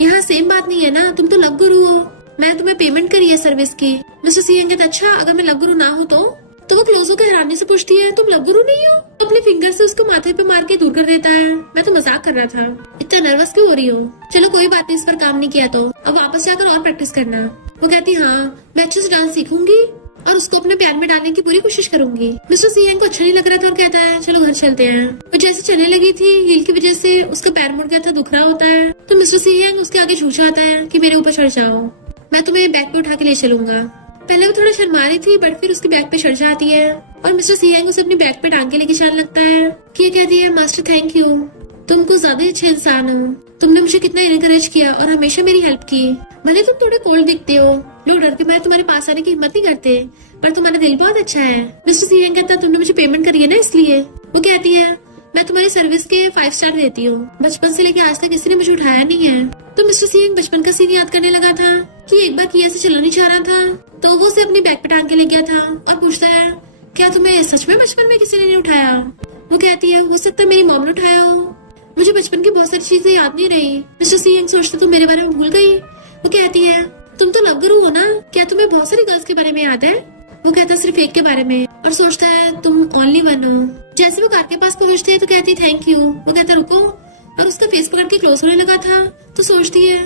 यहाँ सेम बात नहीं है ना, तुम तो लव गुरु हो, मैंने तुम्हें पेमेंट करी है सर्विस की। मिस्टर सीहेंग कहता अच्छा अगर मैं लव गुरु ना हो तो वो क्लोज होकर हैरानी से पूछती है तुम लव गुरु नहीं हो। तो अपने फिंगर से उसको माथे पे मार के दूर कर देता है। मैं तो मजाक कर रहा था, इतना नर्वस क्यों हो रही हो। चलो कोई बात नहीं, इस पर काम नहीं किया तो अब वापस जाकर और प्रैक्टिस करना। वो कहती हाँ मैं अच्छे से डांस सीखूंगी और उसको अपने प्यार में डालने की पूरी कोशिश करूंगी। मिस्टर सीहेंग को अच्छा नहीं लग रहा था और कहता है चलो घर चलते हैं। वो जैसे चलने लगी थी हील की वजह से उसका पैर मुड़ गया था, दुख रहा होता है। तो मिस्टर सीहेंग उसके आगे झूठ आता है कि मेरे ऊपर चढ़ जाओ, मैं तुम्हें बैग पे उठा के ले चलूंगा। पहले वो थोड़ा शर्मा रही थी बट फिर उसके बैग पे चढ़ जाती है और मिस्टर सीहेंग उसे अपनी बैग पे टांग के लेके जाने लगता है। कि कहती है मास्टर थैंक यू, तुम कुछ ज्यादा अच्छे इंसान हो, तुमने मुझे कितना इनकरेज किया और हमेशा मेरी हेल्प की। भले तुम थोड़े कोल्ड दिखते हो, लोग डर के मारे तुम्हारे पास आने की हिम्मत नहीं करते, पर तुम्हारा दिल बहुत अच्छा है। मिस्टर सीहेंग कहता है तुमने मुझे पेमेंट करी है ना इसलिए। वो कहती है मैं तुम्हारी सर्विस के 5 स्टार देती हूँ, बचपन से लेके आज तक किसी ने मुझे उठाया नहीं है। तो मिस्टर सीहेंग बचपन का सीन याद करने लगा था कि एक बार किया से चला नहीं चाह रहा था तो वो उसे अपनी बैग पे टांग के ले गया था और पूछता है क्या तुम्हें सच में बचपन में किसी ने नहीं उठाया। वो कहती है हो सकता है मेरी मॉम ने उठाया हो, मुझे बचपन की बहुत सारी चीजें याद नहीं रही। मिस्टर सीहेंग सोचते तुम मेरे बारे में भूल गई। वो कहती है तुम तो लव गुरु हो ना, क्या तुम्हें बहुत सारी गर्ल्स के बारे में याद है। वो कहता सिर्फ एक के बारे में और सोचता है तुम ओनली वन हो। जैसे वो कार के पास पहुंचते है तो कहती है थैंक यू। वो कहता रुको, और उसका फेस पकड़ के क्लोज होने लगा था तो सोचती है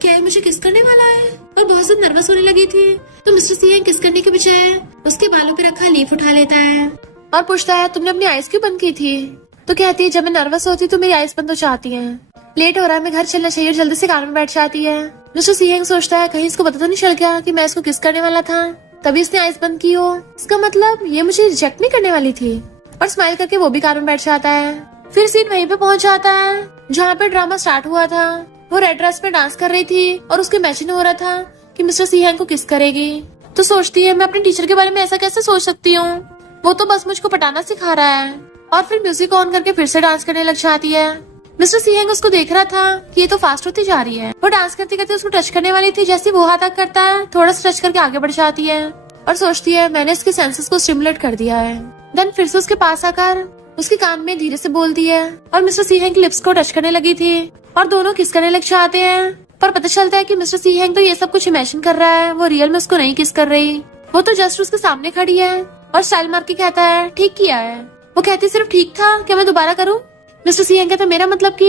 क्या ये मुझे किस करने वाला है, और बहुत ज्यादा नर्वस होने लगी थी। तो मिस्टर सीहेंग किस करने के बजाय उसके बालों पे रखा लीफ उठा लेता है और पूछता है तुमने अपनी आईज क्यों बंद की थी। तो कहती है जब मैं नर्वस होती तो मेरी आइज बंद हो जाती है। लेट हो रहा है, मैं घर चलना चाहिए, और जल्दी से कार में बैठ जाती है। मिस्टर सी हैंग सोचता है कहीं इसको पता तो नहीं चल गया कि मैं इसको किस करने वाला था, तभी इसने आइज बंद की हो। इसका मतलब ये मुझे रिजेक्ट नहीं करने वाली थी। और स्माइल करके वो भी कार में बैठ जाता है। फिर सीन वहीं पे पहुंच जाता है जहाँ पे ड्रामा स्टार्ट हुआ था। वो रेड ड्रेस में डांस कर रही थी और उसको इमेजिन हो रहा था कि मिस्टर सी हैंग को किस करेगी। तो सोचती है मैं अपने टीचर के बारे में ऐसा कैसे सोच सकती हूँ, वो तो बस मुझको पटाना सिखा रहा है। और फिर म्यूजिक ऑन करके फिर से डांस करने लग जाती है। मिस्टर सी हैंग उसको देख रहा था कि ये तो फास्ट होती जा रही है। वो डांस करते करते उसको टच करने वाली थी, जैसे वो हाथ तक करता है थोड़ा सा टच करके आगे बढ़ जाती है और सोचती है मैंने इसके सेंसेस को स्टिमुलेट कर दिया है। देन फिर से उसके पास आकर उसके कान में धीरे से बोलती है और मिस्टर सी हैंग की लिप्स को टच करने लगी थी और दोनों किस करने लग जाते हैं। पर पता चलता है कि मिस्टर सी हैंग तो ये सब कुछ इमेजिन कर रहा है, वो रियल में उसको नहीं किस कर रही। वो तो जस्ट उसके सामने खड़ी है और स्टाइल मार के कहता है ठीक किया है। वो कहती सिर्फ ठीक था, क्या मैं दोबारा करूँ? मिस्टर सी हैंग कहता मेरा मतलब कि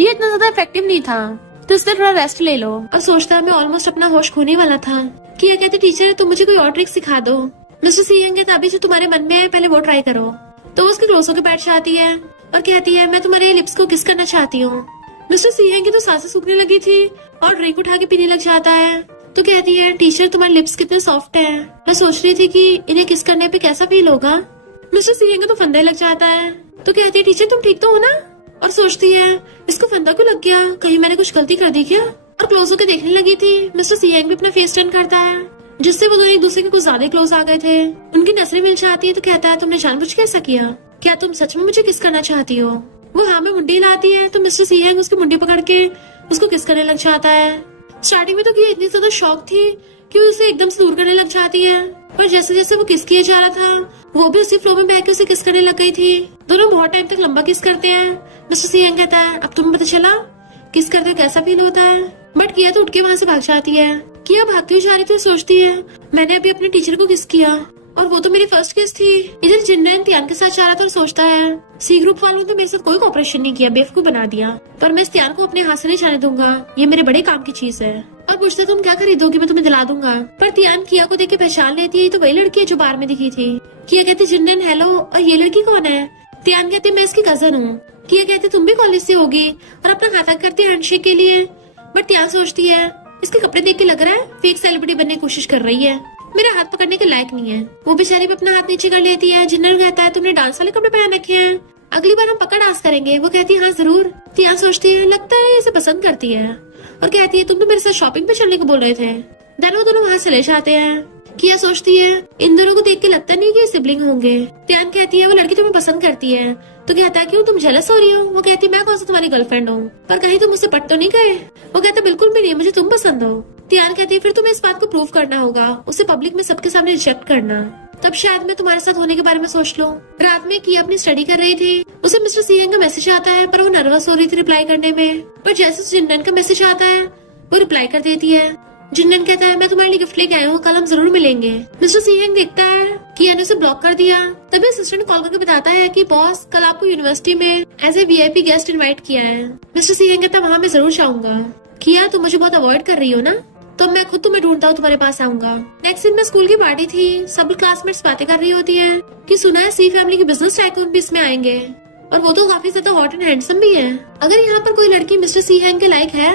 ये इतना ज्यादा इफेक्टिव नहीं था, तो इसलिए थोड़ा रेस्ट ले लो। और सोचता है मैं ऑलमोस्ट अपना होश खोने वाला था कि ये कहते टीचर तुम मुझे कोई और ट्रिक सिखा दो। मिस्टर सी हैंग कहता अभी जो तुम्हारे मन में है पहले वो ट्राई करो। तो वो उसके क्लोज होकर बैठ जाती है और कहती है मैं तुम्हारे लिप्स को किस करना चाहती हूँ। मिस्टर सी हैंग की तो सांसें सूखने लगी थी और ड्रिंक उठा के पीने लग जाता है। तो कहती है टीचर तुम्हारे लिप्स कितने सॉफ्ट है, मैं सोच रही थी कि इन्हें किस करने पे कैसा फील होगा। मिस्टर सी हैंग को तो फंदा लग जाता है। तो कहती है टीचर तुम ठीक तो हो ना? और सोचती है इसको फंदा क्यों लग गया, कहीं मैंने कुछ गलती कर दी क्या? और क्लोज होकर देखने लगी थी। मिस्टर सी हैंग भी अपना फेस टर्न करता है जिससे वो दोनों एक दूसरे के कुछ ज्यादा क्लोज आ गए थे। उनकी नजरें मिल जाती है। तो कहता है तुमने जानबूझ के ऐसा किया, क्या तुम सच में मुझे किस करना चाहती हो? वो हाँ में मुंडी हिलाती है। तो मिस्टर सी हैंग उसकी मुंडी पकड़ के उसको किस करने लग जाता है। स्टार्टिंग में तो ये इतनी ज्यादा शॉक थी कि उसे एकदम से दूर करने लग जाती है, पर जैसे जैसे वो किस किया जा रहा था वो भी उसी फ्लो में बह के उसे किस करने लग गई थी। दोनों बहुत टाइम तक लंबा किस करते हैं। मिस्टर सी हैंग कहता है अब तुम्हें पता चला किस करते कैसा फील होता है? बट किया तो उठ के वहाँ से भाग जाती है। किया भागती हुई जा रही थी, सोचती है मैंने अभी अपने टीचर को किस किया और वो तो मेरी फर्स्ट किस थी। इधर जिन्नन त्यान के साथ जा रहा था और सोचता है सी ग्रुप वालों ने मेरे साथ कोई कोऑपरेशन नहीं किया, बेवकूफ बना दिया, पर मैं इस त्यान को अपने हाथ से नहीं जाने दूंगा, ये मेरे बड़े काम की चीज है। और पूछते तुम क्या खरीदोगी, मैं तुम्हें दिला दूंगा। पर त्यान किया को देख के पहचान लेती है, तो वही लड़की है जो बार में दिखी थी। किया कहती जिन्नन हेलो, और ये लड़की कौन है? त्यान कहती मैं इसकी कजन हूँ। किया कहती तुम भी कॉलेज से होगी और अपना हाथ तक करती है हैंडशेक के लिए। बट त्यान सोचती है इसके कपड़े देख के लग रहा है फेक सेलिब्रिटी बनने की कोशिश कर रही है, मेरा हाथ पकड़ने के लायक नहीं है। वो बेचारी भी अपना हाथ नीचे कर लेती है। जिन्नन कहता है तुमने डांस वाले कपड़े पहन रखे हैं, अगली बार हम पक्का डांस करेंगे। वो कहती है हाँ जरूर। त्यान सोचती है लगता है इसे पसंद करती है और कहती है तुम तो मेरे साथ शॉपिंग पे चलने को बोल रहे थे। देन वो दोनों वहाँ चले जाते हैं। किया सोचती है इन दोनों को देख के लगता नहीं कि सिबलिंग होंगे। त्यान कहती है वो लड़की तुम्हें पसंद करती है। तो कहता है क्यों तुम जेलस हो रही हो? वो कहती है मैं कौन सा तुम्हारी गर्लफ्रेंड हूँ, पर कहीं तुम मुझसे पट तो नहीं गए? वो कहता बिल्कुल भी नहीं, मुझे तुम पसंद हो। त्यान कहती है फिर तुम्हें इस बात को प्रूव करना होगा, उसे पब्लिक में सबके सामने रिजेक्ट करना, तब शायद मैं तुम्हारे साथ होने के बारे में सोच लूं। रात में किया अपनी स्टडी कर रही थी, उसे मिस्टर सी हैंग का मैसेज आता है, पर वो नर्वस हो रही थी रिप्लाई करने में। पर जैसे जिन्नन का मैसेज आता है वो रिप्लाई कर देती है। जिन्नन कहता है मैं तुम्हारे लिए गिफ्ट लेके आया हूँ, कल हम जरूर मिलेंगे। मिस्टर सी हैंग देखता है किया ने उसे ब्लॉक कर दिया। तभी असिस्टेंट कॉल करके बताता है कि बॉस कल आपको यूनिवर्सिटी में as a VIP guest invite किया है। मिस्टर सी हैंग कहता है वहाँ मैं जरूर जाऊंगा। किया तुम मुझे बहुत अवॉइड कर रही हो ना, तो मैं खुद तुम्हें ढूंढता हूँ तुम्हारे पास आऊंगा। नेक्स्ट दिन में स्कूल की पार्टी थी, सब क्लासमेट्स बातें कर रही होती है कि सुना है सी फैमिली के बिजनेस टाइकून भी इसमें आएंगे और वो तो काफी ज्यादा हॉट एंड हैंडसम भी है। अगर यहाँ पर कोई लड़की मिस्टर सी हैंग के लायक है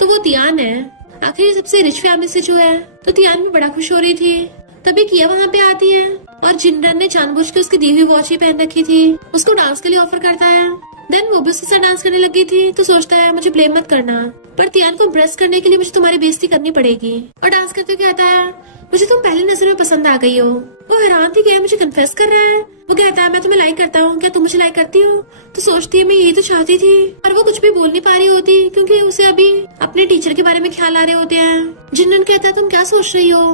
तो वो तियान है, आखिर सबसे रिच फैमिली से जो है। तो तियान भी बड़ा खुश हो रही थी। तभी किया वहाँ पे आती है और जिन्नन ने जानबूझ के उसकी दी हुई वॉच ही पहन रखी थी, उसको डांस के लिए ऑफर करता है। देन वो भी उसके साथ डांस करने लगी थी। तो सोचता है मुझे ब्लेम मत करना, पर तियान को इम्प्रेस करने के लिए मुझे तुम्हारी बेइज्जती करनी पड़ेगी। और डांस करते हुए कहता है मुझे तुम पहली नजर में पसंद आ गई हो। वो हैरान थी कि मुझे कन्फेस कर रहा है। वो कहता है मैं तुम्हें लाइक करता हूँ, क्या तुम मुझे लाइक करती हो? तो सोचती है मैं यही तो चाहती थी, और वो कुछ भी बोल नहीं पा रही होती क्योंकि उसे अभी अपने टीचर के बारे में ख्याल आ रहे होते हैं। जिन्नन कहता है तुम क्या सोच रही हो,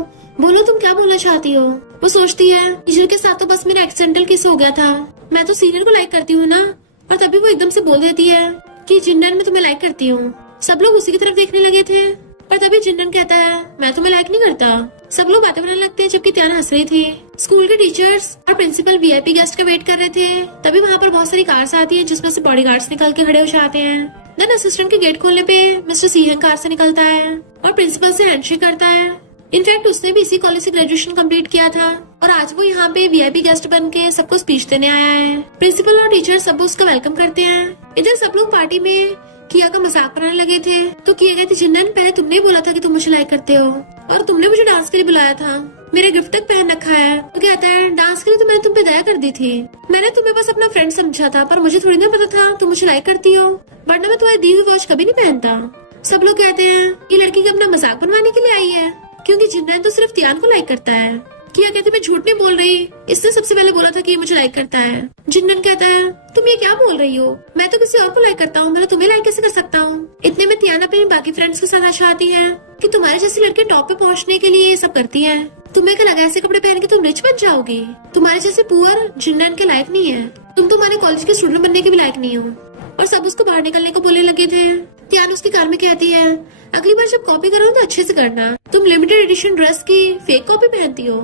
बोलो तुम क्या बोलना चाहती हो? वो सोचती है टीचर के साथ तो बस मेरा एक्सीडेंटल किस हो गया था, मैं तो सीनियर को लाइक करती हूँ ना। और तभी वो एकदम से बोल देती है कि जिन्नन मैं तुम्हें लाइक करती हूँ। सब लोग उसी की तरफ देखने लगे थे, पर तभी जिन्नन कहता है मैं तुम्हें लाइक नहीं करता। सब लोग बातें बनाने लगते हैं जबकि त्यान हंस रही थी। स्कूल के टीचर्स और प्रिंसिपल वीआईपी गेस्ट का वेट कर रहे थे। तभी वहाँ पर बहुत सारी कार्स आती हैं जिसमें से बॉडीगार्ड्स निकल के खड़े हो जाते हैं। देन असिस्टेंट के गेट खोलने पे मिस्टर सी हैंग कार से निकलता है और प्रिंसिपल से हैंडशेक करता है इनफैक्ट उसने भी इसी कॉलेज से ग्रेजुएशन कंप्लीट किया था और आज वो यहाँ पे वीआईपी गेस्ट बन के सबको स्पीच देने आया है। प्रिंसिपल और टीचर सब उसका वेलकम करते हैं। इधर सब लोग पार्टी में किया का मजाक बनाने लगे थे तो किया कहती जिन्नन पहले तुमने बोला था कि तुम मुझे लाइक करते हो और तुमने मुझे डांस के लिए बुलाया था, मेरे गिफ्ट तक पहन रखा है। तो कहता है डांस के लिए तो मैंने तुम पे दया कर दी थी, मैंने तुम्हें बस अपना फ्रेंड समझा था, पर मुझे थोड़ी ना पता था तुम मुझे लाइक करती हो, वरना मैं तुम्हारी दी हुई वॉच कभी नहीं पहनता। सब लोग कहते हैं ये लड़की अपना मजाक बनवाने के लिए आई है क्योंकि जिन्नन तो सिर्फ तियान को लाइक करता है। किया कहती मैं झूठ नहीं बोल रही, इसने सबसे पहले बोला था कि ये मुझे लाइक करता है। जिन्नन कहता है तुम ये क्या बोल रही हो, मैं तो किसी और को लाइक करता हूँ, मैं तो तुम्हें लाइक कैसे कर सकता हूँ। इतने में तियान अपने बाकी फ्रेंड्स के साथ आशा आती है कि तुम्हारे जैसी लड़के टॉप पे पहुँचने के लिए ये सब करती है, तुम्हें क्या लगा ऐसे कपड़े पहन के तुम रिच बन जाओगी, तुम्हारे जैसे पुअर जिन्नन के लायक नहीं है, तुम तुम्हारे कॉलेज के स्टूडेंट बनने के भी लायक नहीं हो। और सब उसको बाहर निकलने को बोलने लगे थे। तियान उसकी कार में कहती है अगली बार जब कॉपी करो तो अच्छे से करना, तुम लिमिटेड एडिशन ड्रेस की फेक कॉपी पहनती हो।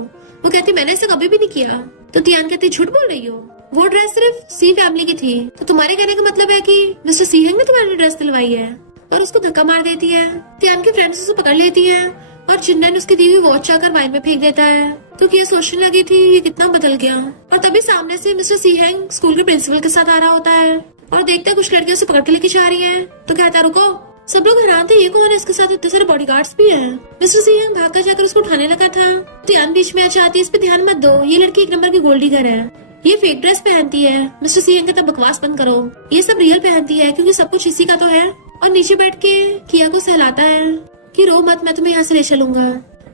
वो कहती मैंने ऐसा कभी भी नहीं किया। तो तियान कहती झूठ बोल रही हो, वो ड्रेस सिर्फ सी फैमिली की थी। तो तुम्हारे कहने का मतलब है कि मिस्टर सी हेंग ने तुम्हारी ड्रेस दिलवाई है, और उसको धक्का मार देती है। तियान की फ्रेंड्स उसे पकड़ लेती है और जिन्नन उसकी दी हुई वॉच आकर वाइन में फेंक देता है। तो ये सोचने लगी थी ये कितना बदल गया। और तभी सामने से मिस्टर सी हेंग स्कूल के प्रिंसिपल के साथ आ रहा होता है और देखता है कुछ लड़कियों से पकड़ के लेके जा रही है। तो कहता रुको। सब लोग हैरान थे ये कौन है, इसके साथ इतने सारे बॉडीगार्ड्स भी हैं। मिस्टर सी हेंग भाग कर जाकर उसको उठाने लगा था। तियान बीच में चाहती है इस पे ध्यान मत दो, ये लड़की एक नंबर की गोल्ड डिगर है, ये फेक ड्रेस पहनती है। मिस्टर सी हेंग कहता बकवास बंद करो, ये सब रियल पहनती है क्योंकि सब कुछ इसी का तो है। और नीचे बैठ के किया को सहलाता है कि रो मत, मैं तुम्हें यहाँ से ले चलूंगा।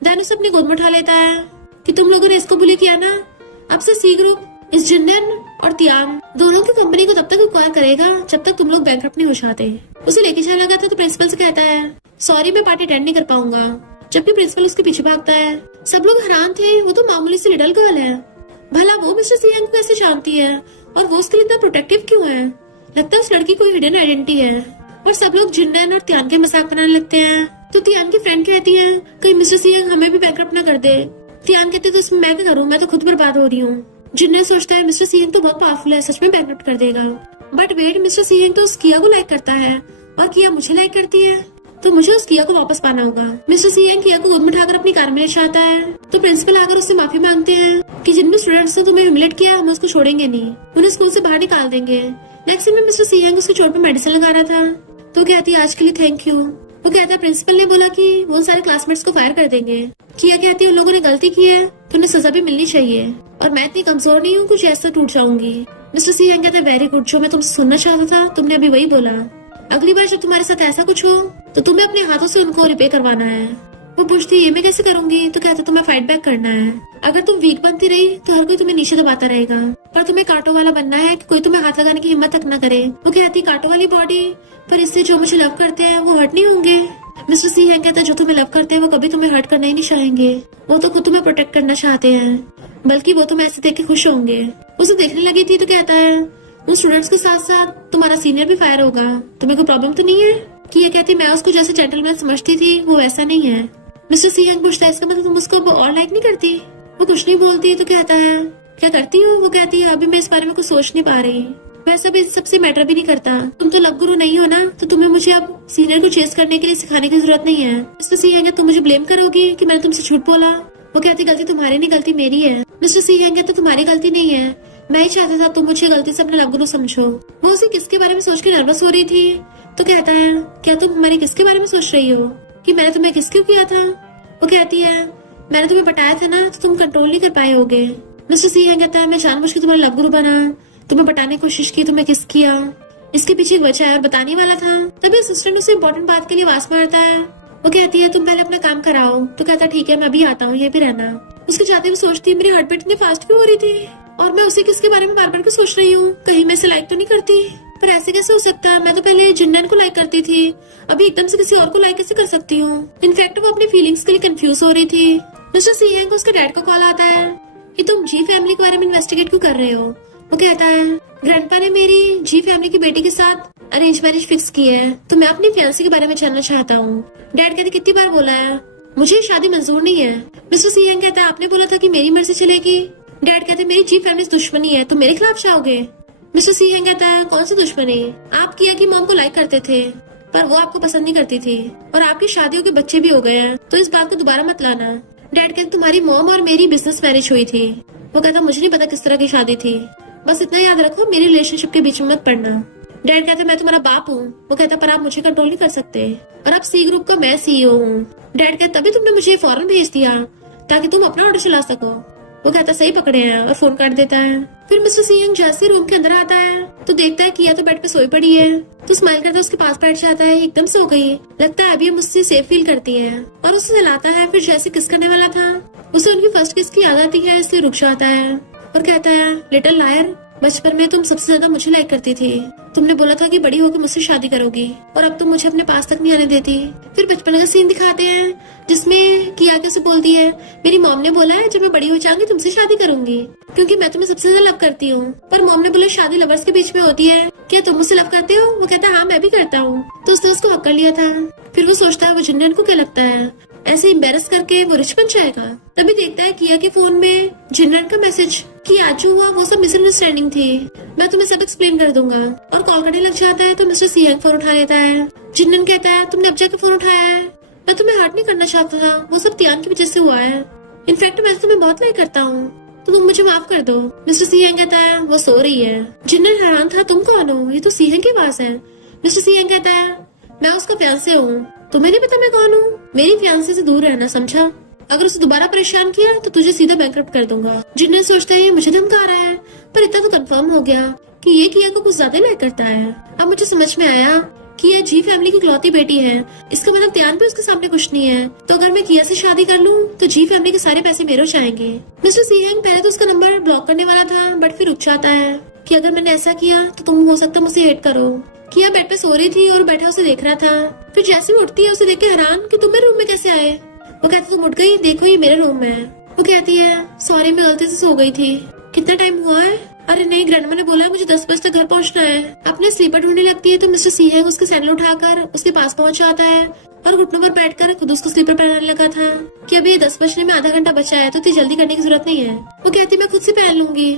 देन उसे अपनी गोद में उठा लेता है कि तुम लोगों ने इसको बुली किया ना, अब से सी ग्रुप इस जिन्नन और तियान दोनों की कंपनी को तब तक एक्वायर करेगा जब तक तुम लोग बैंकरप्ट नहीं हो जाते। उसे लेके जाने लगा था तो प्रिंसिपल से कहता है सॉरी मैं पार्टी अटेंड नहीं कर पाऊंगा, जबकि प्रिंसिपल उसके पीछे भागता है। सब लोग हैरान थे, वो तो मामूली सी लिटिल गर्ल है, भला वो मिस्टर सी हेंग को कैसे जानती है और वो उसके लिए इतना प्रोटेक्टिव क्यों है। लगता है उस लड़की को हिडन आइडेंटिटी है। और सब लोग जिन्नन और तियान के मजाक बनाने लगते हैं। तो तियान की फ्रेंड कहती है कहीं मिस्टर सी हेंग हमें भी बैंकरप्ट न कर दे। तियान कहती तो इसमें मैं क्या करूँ, मैं तो खुद बर्बाद हो रही हूँ। जिन्नन सोचता है मिस्टर सी हेंग तो बहुत पावरफुल है, सच में बैंकरप्ट कर देगा। बट वेट, मिस्टर सी हेंग तो उस किया को लाइक करता है और किया मुझे लाइक करती है, तो मुझे उस किया को वापस पाना होगा। मिस्टर सी हेंग किया को गोद में उठाकर अपनी कार में ले जाता है। तो प्रिंसिपल आकर उससे माफी मांगते हैं कि जिन भी स्टूडेंट्स ने तुम्हें ह्यूमिलेट किया हम उसको छोड़ेंगे नहीं, उन्हें स्कूल से बाहर निकाल देंगे। नेक्स्ट में मिस्टर सी हेंग उसके चोट पे मेडिसिन लगा रहा था। तो कहती है आज के लिए थैंक यू। वो कहता है प्रिंसिपल ने बोला कि वो सारे क्लासमेट्स को फायर कर देंगे। किया कहती है उन लोगों ने गलती की है तो उन्हें सजा भी मिलनी चाहिए, और मैं इतनी कमजोर नहीं हूँ कुछ ऐसा टूट जाऊंगी। मिस्टर सी हेंग कहता है वेरी गुड, जो मैं तुमसे सुनना चाहता था तुमने अभी वही बोला। अगली बार जब तुम्हारे साथ ऐसा कुछ हो तो तुम्हें अपने हाथों से उनको रिपेयर करवाना है। वो पूछती ये मैं कैसे करूंगी। तो कहता तुम्हें फाइट बैक करना है। अगर तुम वीक बनती रही तो हर कोई तुम्हें नीचे दबाता रहेगा, पर तुम्हें कांटों वाला बनना है कि कोई तुम्हें हाथ लगाने की हिम्मत तक न करे। वो कहती कांटों वाली बॉडी, पर इससे जो मुझे लव करते हैं वो हर्ट नहीं होंगे। मिस्टर सी हेंग कहता है जो तुम्हें लव करते हैं वो कभी तुम्हें हर्ट करना ही नहीं चाहेंगे, वो तो खुद तुम्हें प्रोटेक्ट करना चाहते हैं, बल्कि वो तुम्हें ऐसे देख के खुश होंगे। उसे देखने लगी थी तो कहता है उन स्टूडेंट्स के साथ साथ तुम्हारा सीनियर भी फायर होगा, तुम्हें कोई प्रॉब्लम तो नहीं है। कि ये कहती मैं उसको जैसे जेंटलमैन समझती थी वो वैसा नहीं है। मिस्टर सी हेंग पूछता है इसका मतलब तुम उसको और लाइक नहीं करती। वो कुछ नहीं बोलती तो कहता है क्या करती हो। वो कहती है अभी मैं इस बारे में कुछ सोच नहीं पा रही, वैसा भी सबसे मैटर भी नहीं करता, तुम तो लव गुरु नहीं हो ना, तो तुम्हें मुझे अब सीनियर को चेस करने के लिए सिखाने की जरूरत नहीं है। मिस्टर सी हेंग तुम मुझे ब्लेम करोगी कि मैंने तुमसे झूठ बोला। वो कहती गलती तुम्हारी नहीं, गलती मेरी है। मिस्टर सी हेंग कहते तुम्हारी गलती नहीं है, मैं ही चाहता था तुम मुझे गलती से अपना लव गुरु समझो। वो उसे किसके बारे में सोच के नर्वस हो रही थी। तो कहता है क्या तुम हमारी किसके बारे में सोच रही हो, कि मैंने तुम्हें किस क्यों किया था। वो कहती है मैंने तुम्हें बताया था ना, तो तुम कंट्रोल नहीं कर पाए होगे। मिस्टर सी हेंग कहता है मैं जानबूझ के तुम्हारा लव गुरु बना, तुम्हें बताने की कोशिश की, तुम्हें किस किया, इसके पीछे एक वजह है और बताने वाला था। तभी असिस्टेंट उसे इम्पोर्टेंट बात के लिए आवाज मारता है। वो कहती है तुम पहले अपना काम कराओ। तो कहता ठीक है मैं अभी आता हूँ, ये भी रहना। उसके जाते हुए सोचती है मेरी हार्ट बीट इतनी फास्ट क्यों हो रही थी, और मैं उसे किसके बारे में बार बार क्यों सोच रही हूँ, कहीं मैं इसे लाइक तो नहीं करती। पर ऐसे कैसे हो सकता है, मैं तो पहले जिन्नन को लाइक करती थी, अभी एकदम से किसी और को लाइक कैसे कर सकती हूँ। इनफैक्ट वो अपनी फीलिंग्स के लिए कंफ्यूज हो रही थी। मिस्टर सी हेंग को उसके डैड का कॉल आता है कि तुम जी फैमिली के बारे में इन्वेस्टिगेट क्यों कर रहे हो। वो कहता है ग्रैंडपा ने मेरी जी फैमिली की बेटी के साथ अरेंज मैरिज फिक्स की है, तो मैं अपनी फियांसी के बारे में जानना चाहता हूँ। डैड कहते कितनी बार बोला है, मुझे शादी मंजूर नहीं है। मिस्टर सी हेंग कहता है आपने बोला था कि मेरी मर्जी चलेगी। डैड कहते मेरी जी फैमिली दुश्मनी है, तो मेरे खिलाफ जाओगे। मिस्टर सी हेंग कहता है कौन सी दुश्मनी, आप किया की मॉम को लाइक करते थे, पर वो आपको पसंद नहीं करती थी और आपकी शादियों के बच्चे भी हो गए हैं, तो इस बात को दोबारा मत लाना। डैड कहते तुम्हारी मॉम और मेरी बिजनेस मैरिज हुई थी। वो कहता मुझे नहीं पता किस तरह की शादी थी, बस इतना याद रखो मेरी रिलेशनशिप के बीच में मत पड़ना। डैड कहते मैं तुम्हारा बाप हूँ। वो कहता पर आप मुझे कंट्रोल नहीं कर सकते और अब सी ग्रुप का मैं सीईओ हूँ। डैड कहता तभी तुमने मुझे फौरन भेज दिया ताकि तुम अपना ऑर्डर चला सको। वो कहता सही पकड़े हैं और फोन काट देता है। फिर मिस्टर सिंह जैसे रूम के अंदर आता है तो देखता है किया तो बेड पे सोई पड़ी है, तो स्माइल करता है, उसके पास बैठ जाता है। एकदम से हो गई, लगता है अभी हम उससे सेफ फील करती है और उसे हिलाता है। फिर जैसे किस करने वाला था उसे उनकी फर्स्ट किस की याद आती है, इसलिए रुक जाता है और कहता है लिटिल लायर, बचपन में तुम सबसे ज्यादा मुझे लाइक करती थी। तुमने बोला था कि बड़ी होकर मुझसे शादी करोगी और अब तुम मुझे अपने पास तक नहीं आने देती। फिर बचपन का सीन दिखाते हैं जिसमें किया कैसे बोलती है मेरी मॉम ने बोला है जब मैं बड़ी हो जाऊंगी तुमसे शादी करूंगी क्योंकि मैं तुम्हें सबसे ज्यादा लव करती हूँ। पर मॉम ने बोला शादी लवर्स के बीच में होती है, क्या तुम मुझसे लव करते हो? वो कहता है हाँ मैं भी करता हूँ। तो उसने उसको हक कर लिया था। फिर वो सोचता है वो जिन्नन को क्या लगता है ऐसे एम्बेरस करके वो रिच बन जाएगा। तभी देखता है किया के फोन में जिन्नन का मैसेज कि आज जो हुआ वो सब मिसअंडरस्टैंडिंग थी, मैं तुम्हें सब एक्सप्लेन कर दूंगा। और कॉल करने लग जाता है तो मिस्टर सियांग फोन उठा लेता है। जिन्नन कहता है तुमने अब जाकर फोन उठाया है, मैं तुम्हें हर्ट नहीं करना चाहता था, वो सब तियान की वजह से हुआ है। इनफैक्ट मैं तुम्हें बहुत लाइक करता हूँ, तो तुम मुझे माफ कर दो। मिस्टर सियांग कहता है वो सो रही है। जिन्नन हैरान था तुम कौन हो, ये तो सियांग की आवाज है। मिस्टर सियांग कहता है मैं उसका फियांसे हूँ, तुम्हें नहीं पता मैं कौन हूँ? मेरी फियांसे से दूर रहना, समझा? अगर उसे दोबारा परेशान किया तो तुझे सीधा बैंकरप्ट कर दूंगा। जिन्नन सोचते हैं मुझे धमका रहा है, पर इतना तो कंफर्म हो गया कि ये किया को कुछ ज्यादा लाइक करता है। अब मुझे समझ में आया कि ये जी फैमिली की इकलौती बेटी है, इसका मतलब त्यान भी उसके सामने कुछ नहीं है। तो अगर मैं किया से शादी कर लूँ तो जी फैमिली के सारे पैसे मेरे हो जाएंगे। मिस्टर सियांग पहले तो उसका नंबर ब्लॉक करने वाला था, बट फिर रुक जाता है कि अगर मैंने ऐसा किया तो तुम हो सकता मुझसे हेट करो। किया बेड पे सो रही थी और बैठा उसे देख रहा था। फिर जैसे वो उठती है उसे देख के हैरान कि तुम मेरे रूम में कैसे आए। वो कहती तुम उठ गई, देखो ये मेरा रूम है। वो कहती है सॉरी मैं गलती से सो गई थी। कितना टाइम हुआ है? अरे नहीं, ग्रैंडमा ने बोला मुझे 10 बजे तक घर पहुंचना है। अपने स्लीपर ढूंढने लगती है तो मिस्टर सियांग उसके सैंडल उठाकर उसके पास पहुंच जाता है और घुटनों पर बैठकर खुद उसको स्लीपर पहनाने लगा था कि अभी 10 बजने में आधा घंटा बचा है तो इतनी जल्दी करने की जरूरत नहीं है। वो कहती मैं खुद से पहन लूंगी,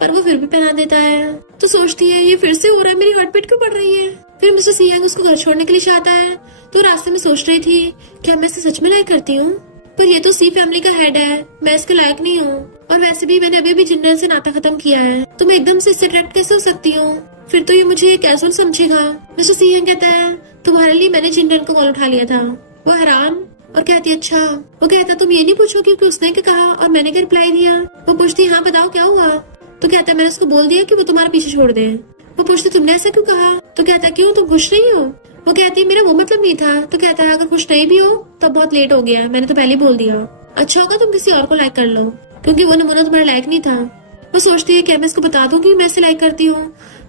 पर वो फिर भी पहना देता है। तो सोचती है ये फिर से हो रहा है, मेरी हार्ट बीट क्यों बढ़ रही है। फिर मिस्टर सियांग उसको घर छोड़ने के लिए चाहता है तो रास्ते में सोच रही थी क्या मैं इसे सच में लाइक करती हूँ, पर ये तो सी फैमिली का हेड है, मैं इसके लायक नहीं हूँ और वैसे भी मैंने अभी भी जिन्नन से नाता खत्म किया है, तो मैं एकदम से इससे अट्रैक्ट कैसे हो सकती हूँ? फिर तो ये मुझे कैजुअल समझेगा। मिस्टर सियांग कहता है तुम्हारे लिए मैंने जिन्नन को कॉल उठा लिया था। वो हैरान और कहती अच्छा। वो कहता तुम ये नहीं पूछोगी कि उसने क्या कहा और मैंने क्या रिप्लाई दिया। वो पूछती हाँ बताओ क्या हुआ। तो कहता मैंने उसको बोल दिया कि वो तुम्हारा पीछे छोड़ दे। वो पूछती तुमने ऐसा क्यों कहा। तो कहता क्यों तुम खुश नहीं हो। वो कहती मेरा वो मतलब नहीं था। तो कहता है अगर खुश नहीं भी हो तो बहुत लेट हो गया, मैंने तो पहले बोल दिया। अच्छा होगा तुम किसी और को लाइक कर लो क्योंकि वो नमूना तुम्हारा लायक नहीं था। वो सोचती है क्या मैं इसको बता दूं कि मैं इसे लाइक करती हूँ,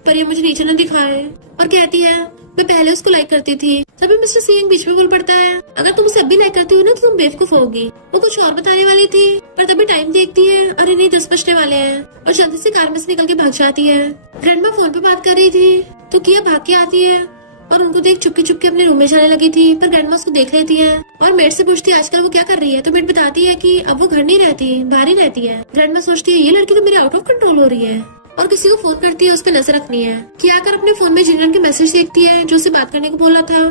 पर ये मुझे नीचे न दिखाए और कहती है मैं पहले उसको लाइक करती थी। तभी मिस्टर सियांग बीच में बोल पड़ता है अगर तुम उसे अब भी लाइक करती हो ना तो तुम बेवकूफ होगी। वो कुछ और बताने वाली थी पर तभी टाइम देखती है, अरे नहीं 10 बजने वाले हैं और जल्दी से कार में से निकल के भाग जाती है। ग्रैंडमा फोन पे बात कर रही थी तो किया भाग के आती है और उनको देख चुपके चुपके अपने रूम में जाने लगी थी, पर ग्रैंडमा उसको देख लेती है और मेड से पूछती है आजकल वो क्या कर रही है। तो मेड बताती है कि अब वो घर नहीं रहती, बाहर ही रहती है। ग्रैंडमा सोचती है ये लड़की तो मेरी आउट ऑफ कंट्रोल हो रही है और किसी को फोन करती है उस पर नजर रखनी है। किया आकर अपने फोन में जिन्नन के मैसेज देखती है जो उसे बात करने को बोला था,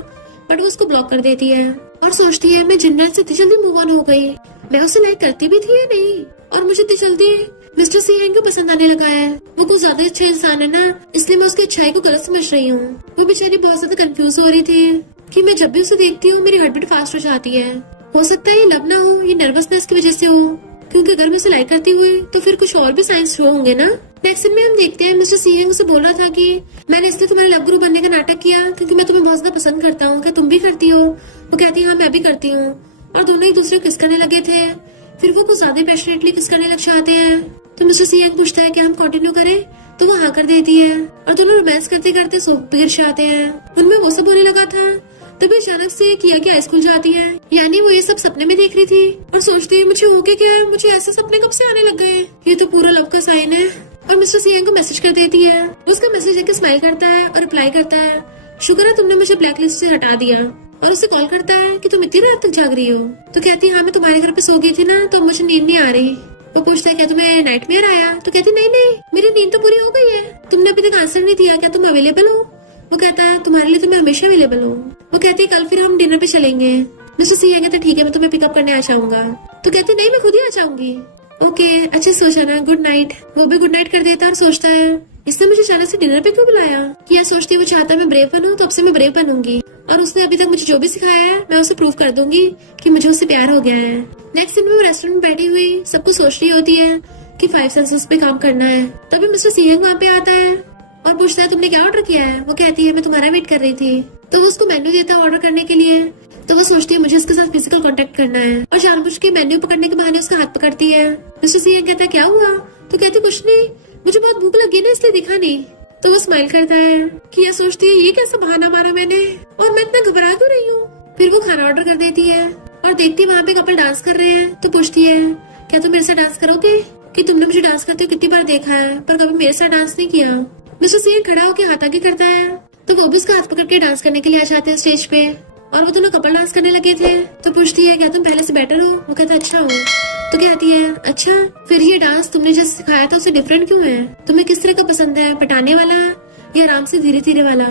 बट वो उसको ब्लॉक कर देती है और सोचती है मैं जिन्नन से इतनी जल्दी मूव ऑन हो गई, मैं उसे लाइक करती भी थी या नहीं और मुझे इतनी जल्दी मिस्टर सियांग को पसंद आने लगा है। वो कुछ ज्यादा अच्छा इंसान है ना, इसलिए मैं उसकी अच्छाई को गलत समझ रही हूँ। वो बेचारी बहुत ज्यादा कंफ्यूज हो रही थी कि मैं जब भी उसे देखती हूँ मेरी हार्ट बीट फास्ट हो जाती है। हो सकता है ये लव ना हो, ये नर्वसनेस की वजह से हो, क्योंकि अगर मैं उसे लाइक करती हुई तो फिर कुछ और भी साइंस शो होंगे ना। नेक्स्ट सीन में हम देखते हैं मिस्टर सियांग उसे बोल रहा था कि मैंने इसलिए तुम्हारे लव गुरु बनने का नाटक किया क्योंकि मैं तुम्हें बहुत ज्यादा पसंद करता हूँ, क्या तुम भी करती हो। वो कहती है हाँ मैं भी करती हूँ और दोनों एक दूसरे को किस करने लगे थे। फिर वो कुछ ज्यादा पैशनेटली किस करने लग जाते हैं तो मिस्टर सियांग पूछता है कि हम कंटिन्यू करें, तो वो हाँ कर देती है और दोनों रोमांस करते करते सोफे पे गिर जाते हैं। उनमें वो सब होने लगा था तभी अचानक से किया कि आइस खुल जाती है, यानी वो ये सब सपने में देख रही थी और सोचती है मुझे हो गया क्या है, मुझे ऐसे सपने कब से आने लग गए, ये तो पूरा लव का साइन है। और मिस्टर सियांग को मैसेज कर देती है। उसका मैसेज देख के स्माइल करता है और रिप्लाई करता है शुक्र है तुमने मुझे ब्लैक लिस्ट से हटा दिया, और उसे कॉल करता है कि तुम इतनी रात तक जाग रही हो। तो कहती है हाँ मैं तुम्हारे घर पे सो गई थी ना तो मुझे नींद नहीं आ रही। वो पूछता है क्या तुम्हें नाइटमेयर आया। तो कहती नहीं नहीं मेरी नींद तो पूरी हो गई है, तुमने अभी तक आंसर नहीं दिया, क्या तुम अवेलेबल हो। वो कहता है तुम्हारे लिए तो मैं हमेशा अवेलेबल हूँ। वो कहती है कल फिर हम डिनर पे चलेंगे। मिस्टर सी कहते ठीक है मैं तुम्हें पिकअप करने आ जाऊंगा। तो कहती नहीं मैं खुद ही आ जाऊंगी। ओके अच्छे सो जाना, गुड नाइट। वो भी गुड नाइट कर देता और सोचता है इसने मुझे अचानक से डिनर पे क्यों बुलाया। किया सोचती है वो चाहता है मैं ब्रेव बनूं तो अब से मैं ब्रेव बनूंगी और उसने अभी तक मुझे जो भी सिखाया है मैं उसे प्रूव कर दूंगी कि मुझे उससे प्यार हो गया है। नेक्स्ट दिन वो रेस्टोरेंट में बैठी हुई सब कुछ सोच रही होती है कि 5 सेंसेस पे काम करना है। तभी मिस्टर सीएंग वहाँ पे आता है और पूछता है तुमने क्या ऑर्डर किया है। वो कहती है मैं तुम्हारा वेट कर रही थी। तो वो उसको मेन्यू देता है ऑर्डर करने के लिए। तो वो सोचती है मुझे इसके साथ फिजिकल कांटेक्ट करना है और जानबूझ के मेन्यू पकड़ने के बहाने उसका हाथ पकड़ती है। मिस्टर सीएंग कहता है क्या हुआ। तो कहती कुछ नहीं, मुझे बहुत भूख लगी ना इसलिए दिखा नहीं। तो वो स्माइल करता है कि ये सोचती है ये कैसा बहाना मारा मैंने और मैं इतना घबरा क्यों रही हूँ। फिर वो खाना ऑर्डर कर देती है और देखती है वहाँ पे कपल डांस कर रहे हैं। तो पूछती है क्या तुम मेरे साथ डांस करोगे, कि तुमने मुझे डांस करते हुए कितनी बार देखा है पर कभी मेरे साथ डांस नहीं किया। मिस्टर सीएंग खड़ा होकर हाथ आगे करता है तो वो भी उसका हाथ पकड़ के डांस करने के लिए आ जाते हैं स्टेज पे और वो दोनों कपल डांस करने लगे थे। तो पूछती है क्या तुम पहले से बेटर हो। वो कहता है अच्छा हूँ। तो कहती है अच्छा फिर ये डांस तुमने जैसे सिखाया था उससे डिफरेंट क्यों है, तुम्हें किस तरह का पसंद है, पटाने वाला या आराम से धीरे धीरे वाला।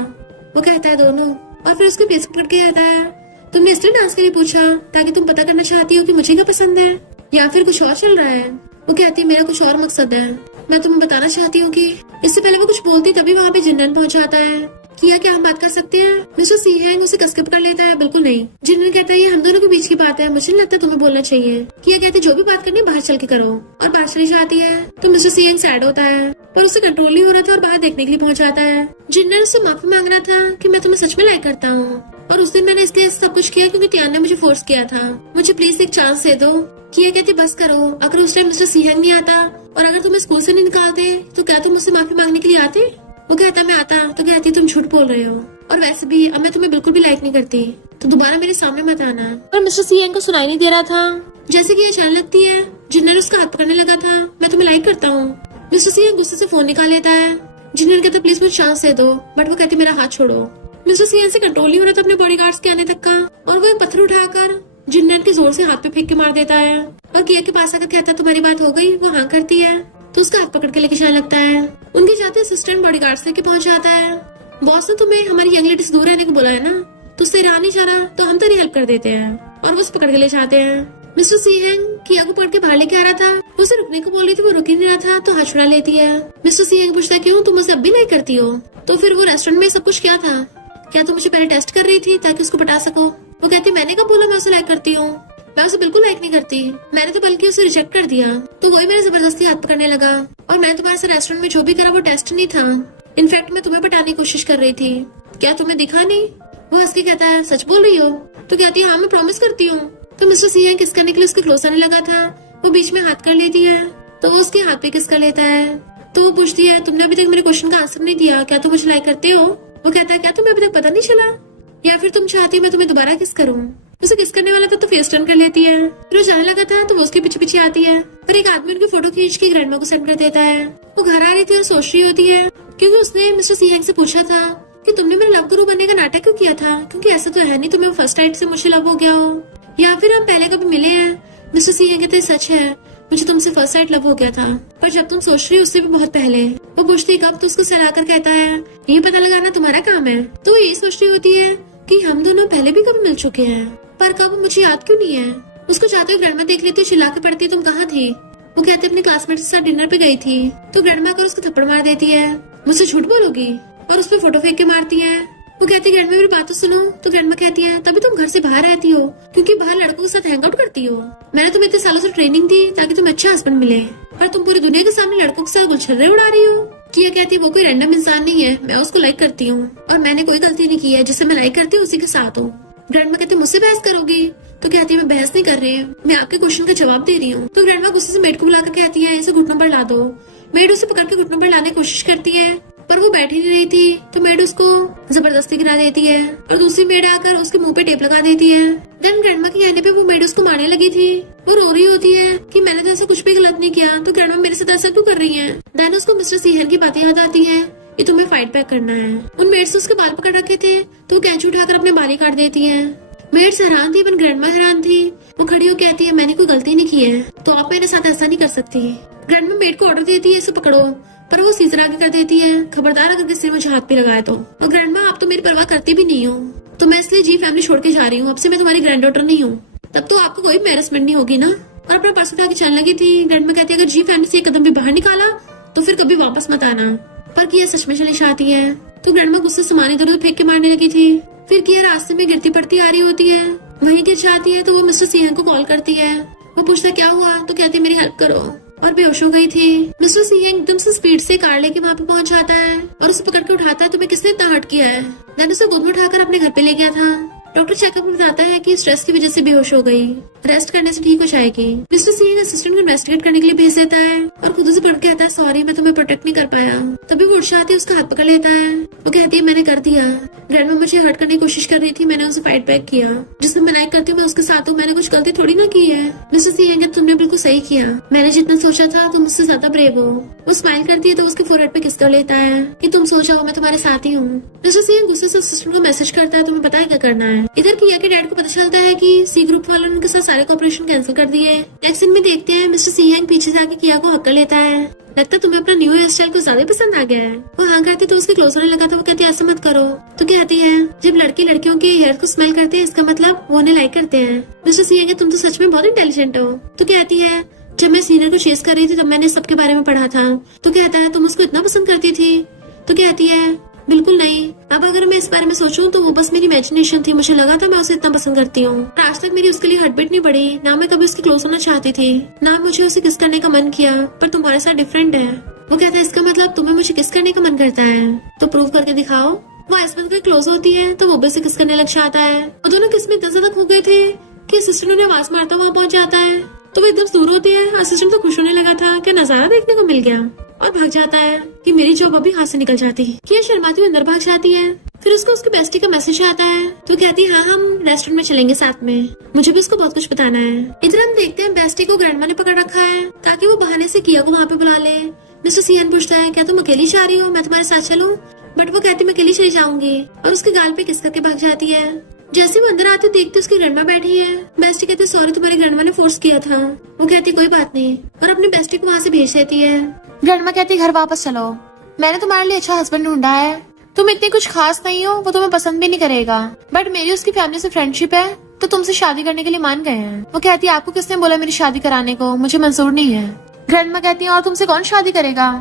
वो कहता है दोनों। और फिर उसके फेस पकड़ के कहता है तुमने इसलिए डांस के लिए पूछा ताकि तुम पता करना चाहती हो कि मुझे क्या पसंद है या फिर कुछ और चल रहा है। वो कहती है मेरा कुछ और मकसद है, मैं तुम्हें बताना चाहती हूँ कि इससे पहले वो कुछ बोलती तभी वहाँ पे जिन्नन पहुँच जाता है। किया क्या हम बात कर सकते हैं। मिस्टर सीहेंग उसे कसके पकड़ लेता है। बिल्कुल नहीं। जिन्नन कहता है ये हम दोनों के बीच की बात है, मुझे नहीं लगता तुम्हें बोलना चाहिए। किया कहते जो भी बात करनी है बाहर चल के करो और बाहर चली जाती है। तो मिस्टर सीहेंग सैड होता है पर उसे कंट्रोल नहीं हो रहा था और बाहर देखने के लिए पहुंच जाता है। जिन्नन उससे माफी मांग रहा था कि मैं तुम्हें सच में लाइक करता हूँ और उस दिन मैंने इसलिए सब कुछ किया क्योंकि तियान ने मुझे फोर्स किया था, मुझे प्लीज एक चांस दे दो। किया कहती बस करो, अगर उस टाइम मिस्टर सीहेंग नहीं आता और अगर तुम्हें स्कूल से नहीं निकालते तो क्या तुम मुझसे माफी मांगने के लिए आते। वो कहता मैं आता। तो कहती तुम झूठ बोल रहे हो और वैसे भी अब मैं तुम्हें बिल्कुल भी लाइक नहीं करती तो दोबारा मेरे सामने मत आना। पर मिस्टर सीएंग को सुनाई नहीं दे रहा था। जैसे कि अचानक लगती है जिन्नन उसका हाथ पकड़ने लगा था मैं तुम्हें लाइक करता हूँ। मिस्टर सीएंग गुस्से से फोन निकाल लेता है। जिन्नन कहता प्लीज मुझे चांस दे दो बट वो कहती मेरा हाथ छोड़ो। मिस्टर सीएंग से कंट्रोल नहीं हो रहा था अपने बॉडीगार्ड्स के आने तक का और वो एक पत्थर उठाकर जिन्नन के जोर से हाथ पे फेंक के मार देता है और किया के पास आकर कहता तुम्हारी बात हो गई। वो हाँ करती है तो उसका हाथ पकड़ के लेके जाने लगता है। उनके जाते असिस्टेंट बॉडीगार्ड्स लेके पहुंच जाता है। बॉस ने तुम्हें हमारी यंग लेडी से दूर रहने को बोला है ना, तो उससे ईरान नहीं जाना तो हम तेरी हेल्प कर देते हैं और वो उसे पकड़ के ले जाते हैं। मिस्टर सीहेंग किया को पकड़ के बाहर लेके आ रहा था, वो उसे रुकने को बोल रही थी, वो रुक ही नहीं रहा था तो हाथ छुड़ा लेती है। मिस्टर सीहेंग पूछता है क्यों तुम मुझे अब भी लाइक करती हो। तो फिर वो रेस्टोरेंट में सब कुछ क्या था, क्या तुम मुझे पहले टेस्ट कर रही थी ताकि उसको पटा सको। वो कहती मैंने कब बोला मैं उसे लाइक करती हूँ, मैं उसे बिल्कुल लाइक नहीं करती, मैंने तो बल्कि उसे रिजेक्ट कर दिया। तो वही मेरे जबरदस्ती हाथ पकड़ने लगा और मैं तुम्हारे से रेस्टोरेंट में जो भी करा वो टेस्ट नहीं था, इनफैक्ट मैं तुम्हें पटाने की कोशिश कर रही थी, क्या तुम्हें दिखा नहीं। वो हंस के कहता है सच बोल रही हो। तो कहती है हाँ मैं प्रॉमिस करती हूँ। तो मिस्टर सीहेंग किस करने के लिए उसके क्लोज आने लगा था, वो बीच में हाथ कर लेती है तो वो उसके हाथ पे किस कर लेता है। तो वो पूछती है तुमने अभी तक मेरे क्वेश्चन का आंसर नहीं दिया, क्या तुम मुझे लाइक करते हो। वो कहता है क्या तुम्हें अभी तक पता नहीं चला या फिर तुम चाहती हो मैं तुम्हें दोबारा किस करूँ। उसे किस करने वाला था तो फेस टर्न कर लेती है। फिर वो जाने लगा था तो वो उसके पीछे पीछे आती है पर एक आदमी उनकी फोटो खींच के ग्रैंडमा को सेंड कर देता है। वो घर आ रही थी और सोच रही होती है क्योंकि उसने मिस्टर सीहेंग से पूछा था कि तुमने मेरे लव गुरु बनने का नाटक क्यों किया था, क्योंकि ऐसा तो है नहीं तुम्हें फर्स्ट नाइट से मुझे लव हो गया हो या फिर हम पहले कभी मिले हैं। मिस्टर सीहेंग कहते सच है मुझे तुमसे फर्स्ट नाइट लव हो गया था पर जब तुम सोच रही हो उससे भी बहुत पहले। वो पूछती कब तो उसको सहलाकर कहता है ये पता लगाना तुम्हारा काम है। तो वो यही सोच रही होती है कि हम दोनों पहले भी कभी मिल चुके हैं पर कब मुझे याद क्यों नहीं है। उसको जाते हुए ग्रैंडमा देख लेती, चिल्ला के पड़ती तुम कहाँ थी। वो कहते अपनी क्लासमेट के साथ डिनर पे गई थी। तो ग्रैंडमा कर उसको थप्पड़ मार देती है, मुझसे झूठ बोलोगी, और उस पर फोटो फेंक के मारती है। वो कहती ग्रैंडमा मेरी बात तो सुनो। तो ग्रैंडमा कहती है तभी तुम घर से बाहर रहती हो क्योंकि बाहर लड़कों के साथ हैंग आउट करती हो। मैंने तुम्हें इतने सालों से ट्रेनिंग दी ताकि तुम अच्छा हस्बैंड मिले पर तुम पूरी दुनिया के सामने लड़कों के साथ गुलछर्रे उड़ा रही हो। किया कहती वो कोई रैंडम इंसान नहीं है, मैं उसको लाइक करती हूँ और मैंने कोई गलती नहीं की है, जिसे मैं लाइक करती हूँ उसी के साथ हूँ। ग्रैंडमा कहती मुझसे बहस करोगी। तो कहती है मैं बहस नहीं कर रही, मैं आपके क्वेश्चन का जवाब दे रही हूँ। तो ग्रैंडमा गुस्से से मेड को बुलाकर कहती है इसे घुटनों पर ला दो। मेड उसे पकड़ के घुटनों पर लाने की कोशिश करती है पर वो बैठी नहीं रही थी तो मेड उसको जबरदस्ती गिरा देती है और दूसरी मेड आकर उसके मुंह पे टेप लगा देती है। देन ग्रैंडमा के कहने पे वो मेड उसको मारने लगी थी। वो रो रही होती है कि मैंने तो ऐसा कुछ भी गलत नहीं किया, तो ग्रैंडमा मेरे साथ ऐसा क्यों कर रही है। देन उसको मिस्टर सीहेंग की बातें याद आती है कि तुम्हें फाइट बैक करना है। उन मेड्स ने उसके बाल पकड़ रखे थे तो वो कैंची उठाकर अपने बाल ही काट देती है। मेड्स हैरान थी पर ग्रैंडमा हैरान थी। वो खड़ी हो कहती है मैंने कोई गलती नहीं की है तो आप मेरे साथ ऐसा नहीं कर सकती। ग्रैंडमा मेड को ऑर्डर देती है इसे पकड़ो। पर वो सीजर आगे कर देती है, खबरदार अगर किसी ने मुझे हाथ पे लगाया तो। और ग्रैंडमा आप तो मेरी परवाह करती भी नहीं हो, तो मैं इसलिए जी फैमिली छोड़ के जा रही हूँ, अब से मैं तुम्हारी ग्रैंड डॉटर नहीं हूँ। तब तो आपको कोई एम्बैरेसमेंट नहीं होगी ना। और अपना पर्स उठा के चलने लगी थी। ग्रैंडमा कहती है अगर जी फैमिली से एक कदम भी बाहर निकाला तो फिर कभी वापस मत आना। पर किया सच में चली जाती है, तो ग्रैंडमा गुस्से से सामान इधर उधर फेंक के मारने लगी थी। फिर किया रास्ते में गिरती पड़ती आ रही होती है, वहीं गिर जाती है तो वो मिस्टर सिंह को कॉल करती है। वो पूछता क्या हुआ, तो कहती है मेरी हेल्प करो, और बेहोश हो गई थी। मिस्टर सिंह एकदम से स्पीड से कार लेके वहाँ पे पहुंच जाता है और उसे पकड़ के उठाता है, तुम्हें किसने इतना हर्ट किया है। देन उसे गोद में उठाकर अपने घर पे ले गया था। डॉक्टर चेकअप में बताता है कि स्ट्रेस की वजह से बेहोश हो गई, रेस्ट करने से ठीक हो जाएगी। मिस्टर सिंह असिस्टेंट को इन्वेस्टिगेट करने के लिए भेज देता है और खुद उसे पढ़ के कहता है सॉरी मैं तुम्हें प्रोटेक्ट नहीं कर पाया। तभी वो उठ जाती है, उसका हाथ पकड़ लेता है। वो कहती है मैंने कर दिया, ग्रैंडमा मुझे हर्ट करने की कोशिश कर रही थी, मैंने उसे फाइट बैक किया। जिसमें मनाई करती हूँ मैं उसके साथ हूँ, मैंने कुछ गलती थोड़ी ना की है। मिस्टर सिंह तुमने बिल्कुल सही किया, मैंने जितना सोचा था तुम मुझसे ज्यादा ब्रेव हो। वो स्माइल करती है तो उसके फोरहेड पे किस कर लेता है कि तुम सोचो मैं तुम्हारे साथ ही हूँ। मिस्टर सिंह गुस्से से असिस्टेंट को मैसेज करता है तुम्हें पता है क्या करना है। इधर किया के डैड को पता चलता है कि सी ग्रुप वालों ने उनके साथ सारे ऑपरेशन कैंसिल कर दिए। नेक्स्ट सीन में देखते हैं मिस्टर सिंह पीछे से आके किया को हक कर लेता है। लगता है तुम्हें अपना न्यू हेयर स्टाइल को ज्यादा पसंद आ गया है। वो हाँ करती तो उसके क्लोज होने लगा था। वो कहती है ऐसा मत करो। तो कहती है जब लड़के लड़कियों के हेयर को स्मेल करते हैं इसका मतलब वो उन्हें लाइक करते हैं। मिस्टर सिंह तुम तो सच में बहुत इंटेलिजेंट हो। तो कहती है जब मैं सीनियर को चेस कर रही थी तब मैंने सबके बारे में पढ़ा था। तो कहता है तुम उसको इतना पसंद करती थी। तो कहती है बिल्कुल नहीं, अब अगर मैं इस बारे में सोचूं तो वो बस मेरी इमेजिनेशन थी, मुझे लगा था मैं उसे इतना पसंद करती हूँ। आज तक मेरी उसके लिए हार्टबीट नहीं बढ़ी, ना मैं कभी उसके क्लोज होना चाहती थी, ना मुझे उसे किस करने का मन किया, पर तुम्हारे साथ डिफरेंट है। वो कहता है इसका मतलब तुम्हें मुझे किस करने का मन करता है, तो प्रूव करके दिखाओ। वो आइसमैन के क्लोज होती है तो वो भी उसे किस करने लग जाता है। वो दोनों किस में इतना ज्यादा खो गए थे कि असिस्टेंट उन्हें आवाज मारता हुआ पहुंच जाता है, तो वो एकदम दूर होती है। असिस्टेंट तो खुश होने लगा था कि नजारा देखने को मिल गया और भाग जाता है कि मेरी जॉब अभी हाथ से निकल जाती। किया शर्माती हुई अंदर भाग जाती है। फिर उसको उसकी बेस्टी का मैसेज आता है, तो कहती है हाँ हम रेस्टोरेंट में चलेंगे साथ में, मुझे भी उसको बहुत कुछ बताना है। इधर हम देखते हैं बेस्टी को ग्रैंडमा ने पकड़ रखा है ताकि वो बहाने से किया को वहाँ पे बुला ले। मिस्टर सियन पूछता है क्या तुम अकेली जा रही हो, मैं तुम्हारे साथ चलूं? बट वो कहती मैं अकेली चली जाऊंगी और उसके गाल पे किस करके भाग जाती है। जैसे वो अंदर आते देखते उसकी ग्रैंडमा बैठी है। बेस्टी कहती सॉरी तुम्हारी ग्रैंडमा ने फोर्स किया था। वो कहती कोई बात नहीं और अपनी बेस्टी को वहाँ से भेज देती है। ग्रैंडमा कहती घर वापस चलो, मैंने तुम्हारे लिए अच्छा हस्बैंड ढूंढा है, तुम इतनी कुछ खास नहीं हो, वो तुम्हें पसंद भी नहीं करेगा, बट मेरी उसकी फैमिली से फ्रेंडशिप है तो तुमसे शादी करने के लिए मान गए हैं। वो कहती है आपको किसने बोला मेरी शादी कराने को, मुझे मंजूर नहीं है। ग्रैंडमा कहती है और तुमसे कौन शादी करेगा,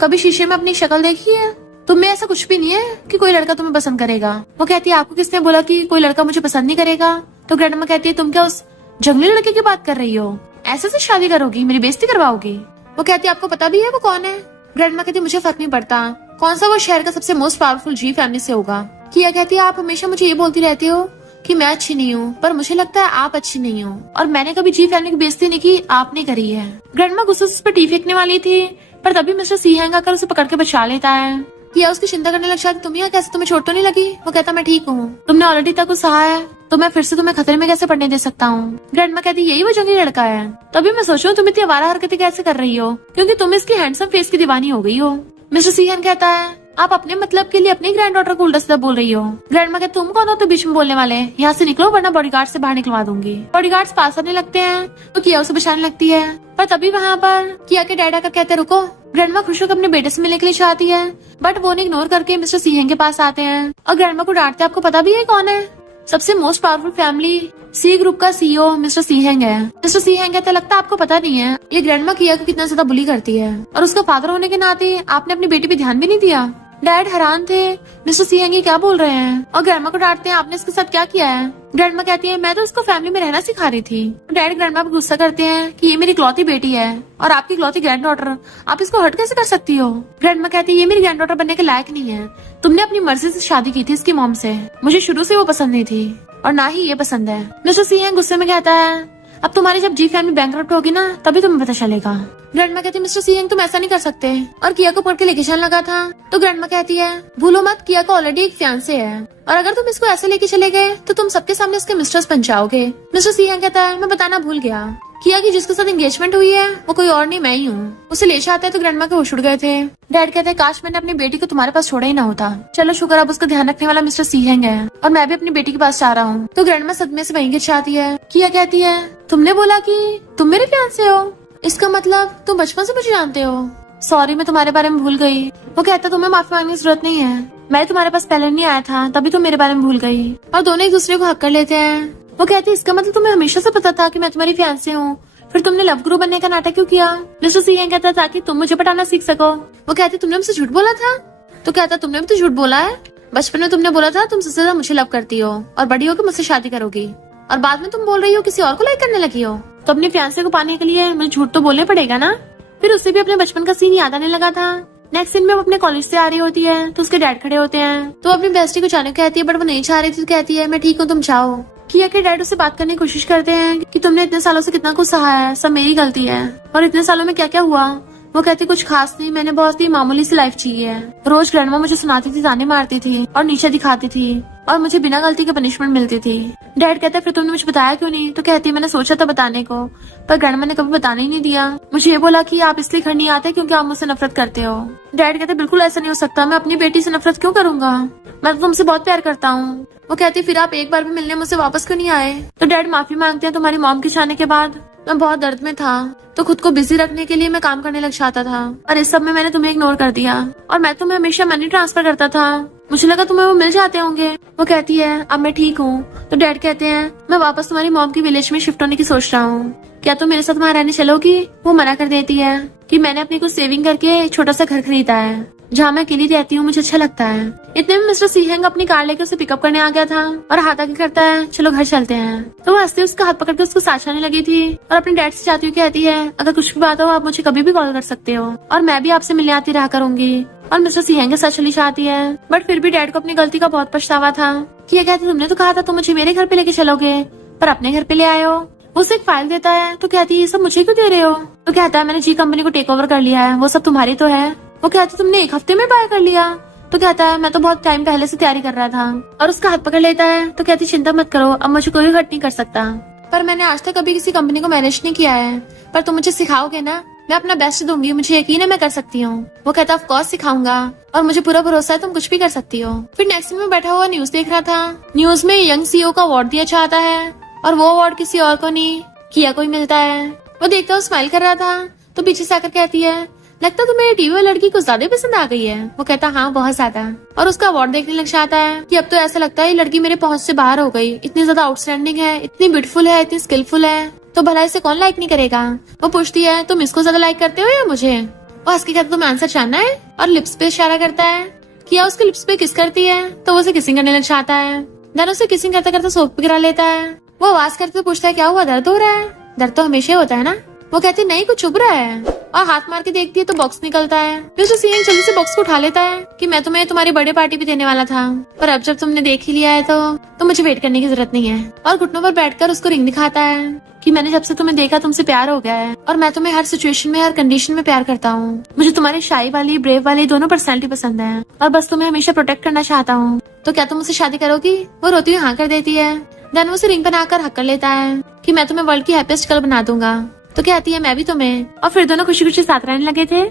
कभी शीशे में अपनी शक्ल देखी है, तुम में ऐसा कुछ भी नहीं है कि कोई लड़का तुम्हें पसंद करेगा। वो कहती है आपको किसने बोला कि कोई लड़का मुझे पसंद नहीं करेगा। तो ग्रैंडमा कहती है तुम क्या उस जंगली लड़के की बात कर रही हो, ऐसे से शादी करोगी, मेरी बेइज्जती करवाओगी। वो कहती है आपको पता भी है वो कौन है। ग्रैंडमा कहती है मुझे फर्क नहीं पड़ता कौन सा वो शहर का सबसे मोस्ट पावरफुल जी फैमिली से होगा। किया कहती है आप हमेशा मुझे ये बोलती रहती हो कि मैं अच्छी नहीं हूँ, पर मुझे लगता है आप अच्छी नहीं हो और मैंने कभी जी फैमिली की बेइज्जती नहीं की, आपने करी है। ग्रैंडमा गुस्से से उस पर टी फेंकने वाली थी, पर तभी मिस्टर सिंह आकर उसे पकड़ के बचा लेता है। किया उसकी चिंता करने लग जाती तुम यहाँ कैसे, तुम्हें चोट तो नहीं लगी? वो कहता मैं ठीक हूँ, तुमने ऑलरेडी तक कुछ सहा है तो मैं फिर से तुम्हें खतरे में कैसे पड़ने दे सकता हूँ। ग्रैंडमा कहती यही वो जंगली लड़का है, तभी मैं सोचूं तुम इतनी आवारा हरकतें कैसे कर रही हो, क्योंकि तुम इसकी हैंडसम फेस की दीवानी हो गई हो। मिस्टर सिंह कहता है आप अपने मतलब के लिए अपनी ग्रैंड डॉटर को उल्टा सीधा बोल रही हो। ग्रैंडमा कहती तुम कौन हो तो बीच में बोलने वाले, यहाँ से निकलो वरना बॉडीगार्ड से बाहर निकलवा दूंगी। बॉडीगार्ड्स पास आने लगते हैं तो किया उसे बचाने लगती है, पर तभी वहाँ पर किया के डैड आकर कहते रुको। ग्रैंडमा खुश होकर अपने बेटे से मिलने के लिए चाहती है, बट वो उन्हें इग्नोर करके मिस्टर सिंह के पास आते हैं और ग्रैंडमा को डांटते आपको पता भी है कौन है, सबसे most powerful family C group का सीईओ मिस्टर सिंह है। मिस्टर सिंह कहते लगता आपको पता नहीं है ये ग्रैंडमा किया को कितना ज्यादा बुली करती है और उसका फादर होने के नाते आपने अपनी बेटी पे ध्यान भी नहीं दिया। डैड हैरान थे मिस्टर सिंह ये क्या बोल रहे हैं और ग्रैंडमा को डांटते हैं आपने इसके साथ क्या किया है। ग्रैंडमा कहती है मैं तो इसको फैमिली में रहना सिखा रही थी। डैड ग्रैंडमा पे गुस्सा करते हैं कि ये मेरी इकलौती बेटी है और आपकी इकलौती ग्रैंड डॉटर, आप इसको हर्ट कैसे कर सकती हो। ग्रैंडमा कहती है ये मेरी ग्रैंड डॉटर बनने के लायक नहीं है, तुमने अपनी मर्जी से शादी की थी इसकी मॉम से, मुझे शुरू से वो पसंद नहीं थी और ना ही ये पसंद है। मिस्टर सिंह गुस्से में कहता है अब तुम्हारी जब जी फैमिली बैंकरप्ट होगी ना तभी तुम्हें पता चलेगा। ग्रैंडमा कहती है मिस्टर सिंह तुम ऐसा नहीं कर सकते और किया को पकड़ के लेके चलने लगा था। तो ग्रैंडमा कहती है भूलो मत किया को ऑलरेडी एक फियांसे है और अगर तुम इसको ऐसे लेके चले गए तो तुम सबके सामने इसके मिस्ट्रेस बन जाओगे। मिस्टर सिंह कहता है मैं बताना भूल गया, किया की जिसके साथ एंगेजमेंट हुई है वो कोई और नहीं मैं ही हूँ। उसे ले जाते हैं तो ग्रैंडमा के होश उड़ गए थे। डैड कहते हैं काश मैंने अपनी बेटी को तुम्हारे पास छोड़ा ही ना होता, चलो शुक्र अब उसका ध्यान रखने वाला मिस्टर सिंह है और मैं भी अपनी बेटी के पास जा रहा हूँ। तो ग्रैंडमा सदमे से वहीं गिर जाती है। किया कहती है तुमने बोला कि तुम मेरे फियांसे हो, इसका मतलब तुम बचपन से मुझे जानते हो। सॉरी, मैं तुम्हारे बारे में भूल गई। वो कहता तुम्हें माफी मांगने की जरूरत नहीं है, मैं तुम्हारे पास पहले नहीं आया था, तभी तुम मेरे बारे में भूल गई। और दोनों एक दूसरे को हक कर लेते हैं। वो कहती इसका मतलब तुम्हें हमेशा से पता था कि मैं तुम्हारी फियांसे हूँ, फिर तुमने लव गुरु बनने का नाटक क्यों किया? मिस्टर सी कहता ताकि तुम मुझे पटाना सीख सको। वो कहती तुमने मुझसे झूठ बोला था। तो कहता तुमने भी तो झूठ बोला है। बचपन में तुमने बोला था तुम सबसे ज्यादा मुझे लव करती हो और बड़ी होकर मुझसे शादी करोगी, और बाद में तुम बोल रही हो किसी और को लाइक करने लगी हो। तो अपने फियांसे को पाने के लिए मुझे झूठ तो बोलने पड़ेगा ना। फिर उससे भी अपने बचपन का सीन याद आने लगा था। नेक्स्ट सीन में वो अपने कॉलेज से आ रही होती है तो उसके डैड खड़े होते हैं। तो अपनी बेस्टी को जाने को कहती है, बट वो नहीं चाह रही थी। तो कहती है मैं ठीक हूँ, तुम जाओ। किया के डैड उससे बात करने की कोशिश करते हैं कि तुमने इतने सालों से कितना कुछ सहा है, सब मेरी गलती है, और इतने सालों में क्या क्या हुआ। वो कहती कुछ खास नहीं, मैंने बहुत ही मामूली सी लाइफ जी है। रोज ग्रैंडमा मुझे सुनाती थी, ताने मारती थी और नीचे दिखाती थी, और मुझे बिना गलती के पनिशमेंट मिलती थी। डैड कहता है फिर तुमने मुझे बताया क्यों नहीं? तो कहती है मैंने सोचा था बताने को, पर ग्रैंडमा ने कभी बताने ही नहीं दिया। मुझे ये बोला कि आप इसलिए घर नहीं आते क्योंकि आप मुझसे नफरत करते हो। डैड कहते बिल्कुल ऐसा नहीं हो सकता, मैं अपनी बेटी से नफरत क्यों करूंगा, मैं तो तुमसे बहुत प्यार करता हूँ। वो कहती फिर आप एक बार भी मिलने मुझसे वापस क्यों नहीं आए? तो डैड माफी मांगते हैं तुम्हारी मॉम के जाने के बाद मैं बहुत दर्द में था, तो खुद को बिजी रखने के लिए मैं काम करने लग जाता था, और इस सब में मैंने तुम्हें इग्नोर कर दिया, और मैं तुम्हें हमेशा मनी ट्रांसफर करता था, मुझे लगा तुम्हें वो मिल जाते होंगे। वो कहती है अब मैं ठीक हूँ। तो डैड कहते हैं मैं वापस तुम्हारी मॉम की विलेज में शिफ्ट होने की सोच रहा हूँ, क्या तुम मेरे साथ वहाँ रहने चलोगी? वो मना कर देती है कि मैंने अपनी कुछ सेविंग करके एक छोटा सा घर खरीदा है जहाँ मैं अकेली रहती हूँ, मुझे अच्छा लगता है। इतने में मिस्टर सीहेंग अपनी कार लेकर उसे पिकअप करने आ गया था और हाथ आगे करता है चलो घर चलते हैं। तो वो हंसते उसका हाथ पकड़ के उसको साथ आने लगी थी और अपने डैड से चाहती हुई कहती है अगर कुछ भी बात हो आप मुझे कभी भी कॉल कर सकते हो, और मैं भी आपसे मिलने आती रहा करूंगी। और मिस्टर सीहेंग के साथ चली जाती है, बट फिर भी डैड को अपनी गलती का बहुत पछतावा था कि ये कहती तुमने तो कहा था तुम मुझे मेरे घर पे लेके चलोगे, पर अपने घर पे ले आए हो। वो उसे एक फाइल देता है तो कहती है ये सब मुझे क्यों दे रहे हो? तो कहता है मैंने जी कंपनी को टेक ओवर कर लिया है, वो सब तुम्हारी तो है। वो कहती तुमने एक हफ्ते में बाय कर लिया? तो कहता है मैं तो बहुत टाइम पहले से तैयारी कर रहा था, और उसका हाथ पकड़ लेता है। तो कहती चिंता मत करो, अब मुझे कोई हर्ट नहीं कर सकता, पर मैंने आज तक कभी किसी कंपनी को मैनेज नहीं किया है, पर तुम मुझे सिखाओगे ना, मैं अपना बेस्ट दूंगी, मुझे यकीन है मैं कर सकती हूँ। वो कहता ऑफ कोर्स सिखाऊंगा, और मुझे पूरा भरोसा है तुम कुछ भी कर सकती हो। फिर नेक्स्ट में बैठा हुआ न्यूज देख रहा था। न्यूज में यंग सीईओ का अवार्ड दिया चाहता है, और वो अवार्ड किसी और को नहीं किया कोई मिलता है। वो देखता हुआ स्माइल कर रहा था, तो पीछे से आकर कहती है लगता तुम्हें टीवी वाली लड़की को ज्यादा पसंद आ गई है। वो कहता हाँ बहुत ज्यादा, और उसका अवार्ड देखने लग जाता है कि अब तो ऐसा लगता है ये लड़की मेरे पहुंच से बाहर हो गई, इतनी ज्यादा आउटस्टैंडिंग है, इतनी ब्यूटीफुल है, इतनी स्किलफुल है, तो भला इसे कौन लाइक नहीं करेगा। वो पूछती है तुम इसको ज्यादा लाइक करते हो या मुझे? वो हंस के कहता तुम्हें आंसर जानना है, और लिप्स पे इशारा करता है किया उसके लिप्स पे किस करती है, तो वो उसे किसिंग करने लग जाता है। देन उसे किसिंग करते करते सोप पे गिरा लेता है। वो आवाज करते तो पूछता है क्या हुआ, दर्द हो रहा है? दर्द तो हमेशा होता है ना। वो कहती नहीं कुछ चुभ रहा है, और हाथ मार के देखती है तो बॉक्स निकलता है। फिर उसे सीएम जल्दी से बॉक्स को उठा लेता है कि मैं तुम्हें तुम्हारी बर्थडे पार्टी भी देने वाला था, पर अब जब तुमने देख ही लिया है तो मुझे वेट करने की जरूरत नहीं है। और घुटनों पर बैठकर उसको रिंग दिखाता है कि मैंने जब से तुम्हें देखा तुमसे प्यार हो गया है, और मैं तुम्हें हर सिचुएशन में हर कंडीशन में प्यार करता हूँ। मुझे तुम्हारी शाई वाली ब्रेव वाली दोनों पर्सनैलिटी पसंद है, और बस तुम्हें हमेशा प्रोटेक्ट करना चाहता हूँ, तो क्या तुम मुझसे शादी करोगी? वो रोती हुई हाँ कर देती है। देन वो उसे रिंग बनाकर हक कर लेता है कि मैं तुम्हें वर्ल्ड की हैप्पीएस्ट गर्ल बना दूंगा। तो कहती है मैं भी तुम्हें, और फिर दोनों खुशी खुशी साथ रहने लगे थे।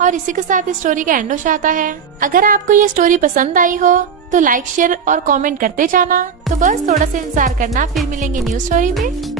और इसी के साथ इस स्टोरी का एंड हो जाता है। अगर आपको ये स्टोरी पसंद आई हो तो लाइक शेयर और कमेंट करते जाना। तो बस थोड़ा सा इंतजार करना, फिर मिलेंगे न्यू स्टोरी में।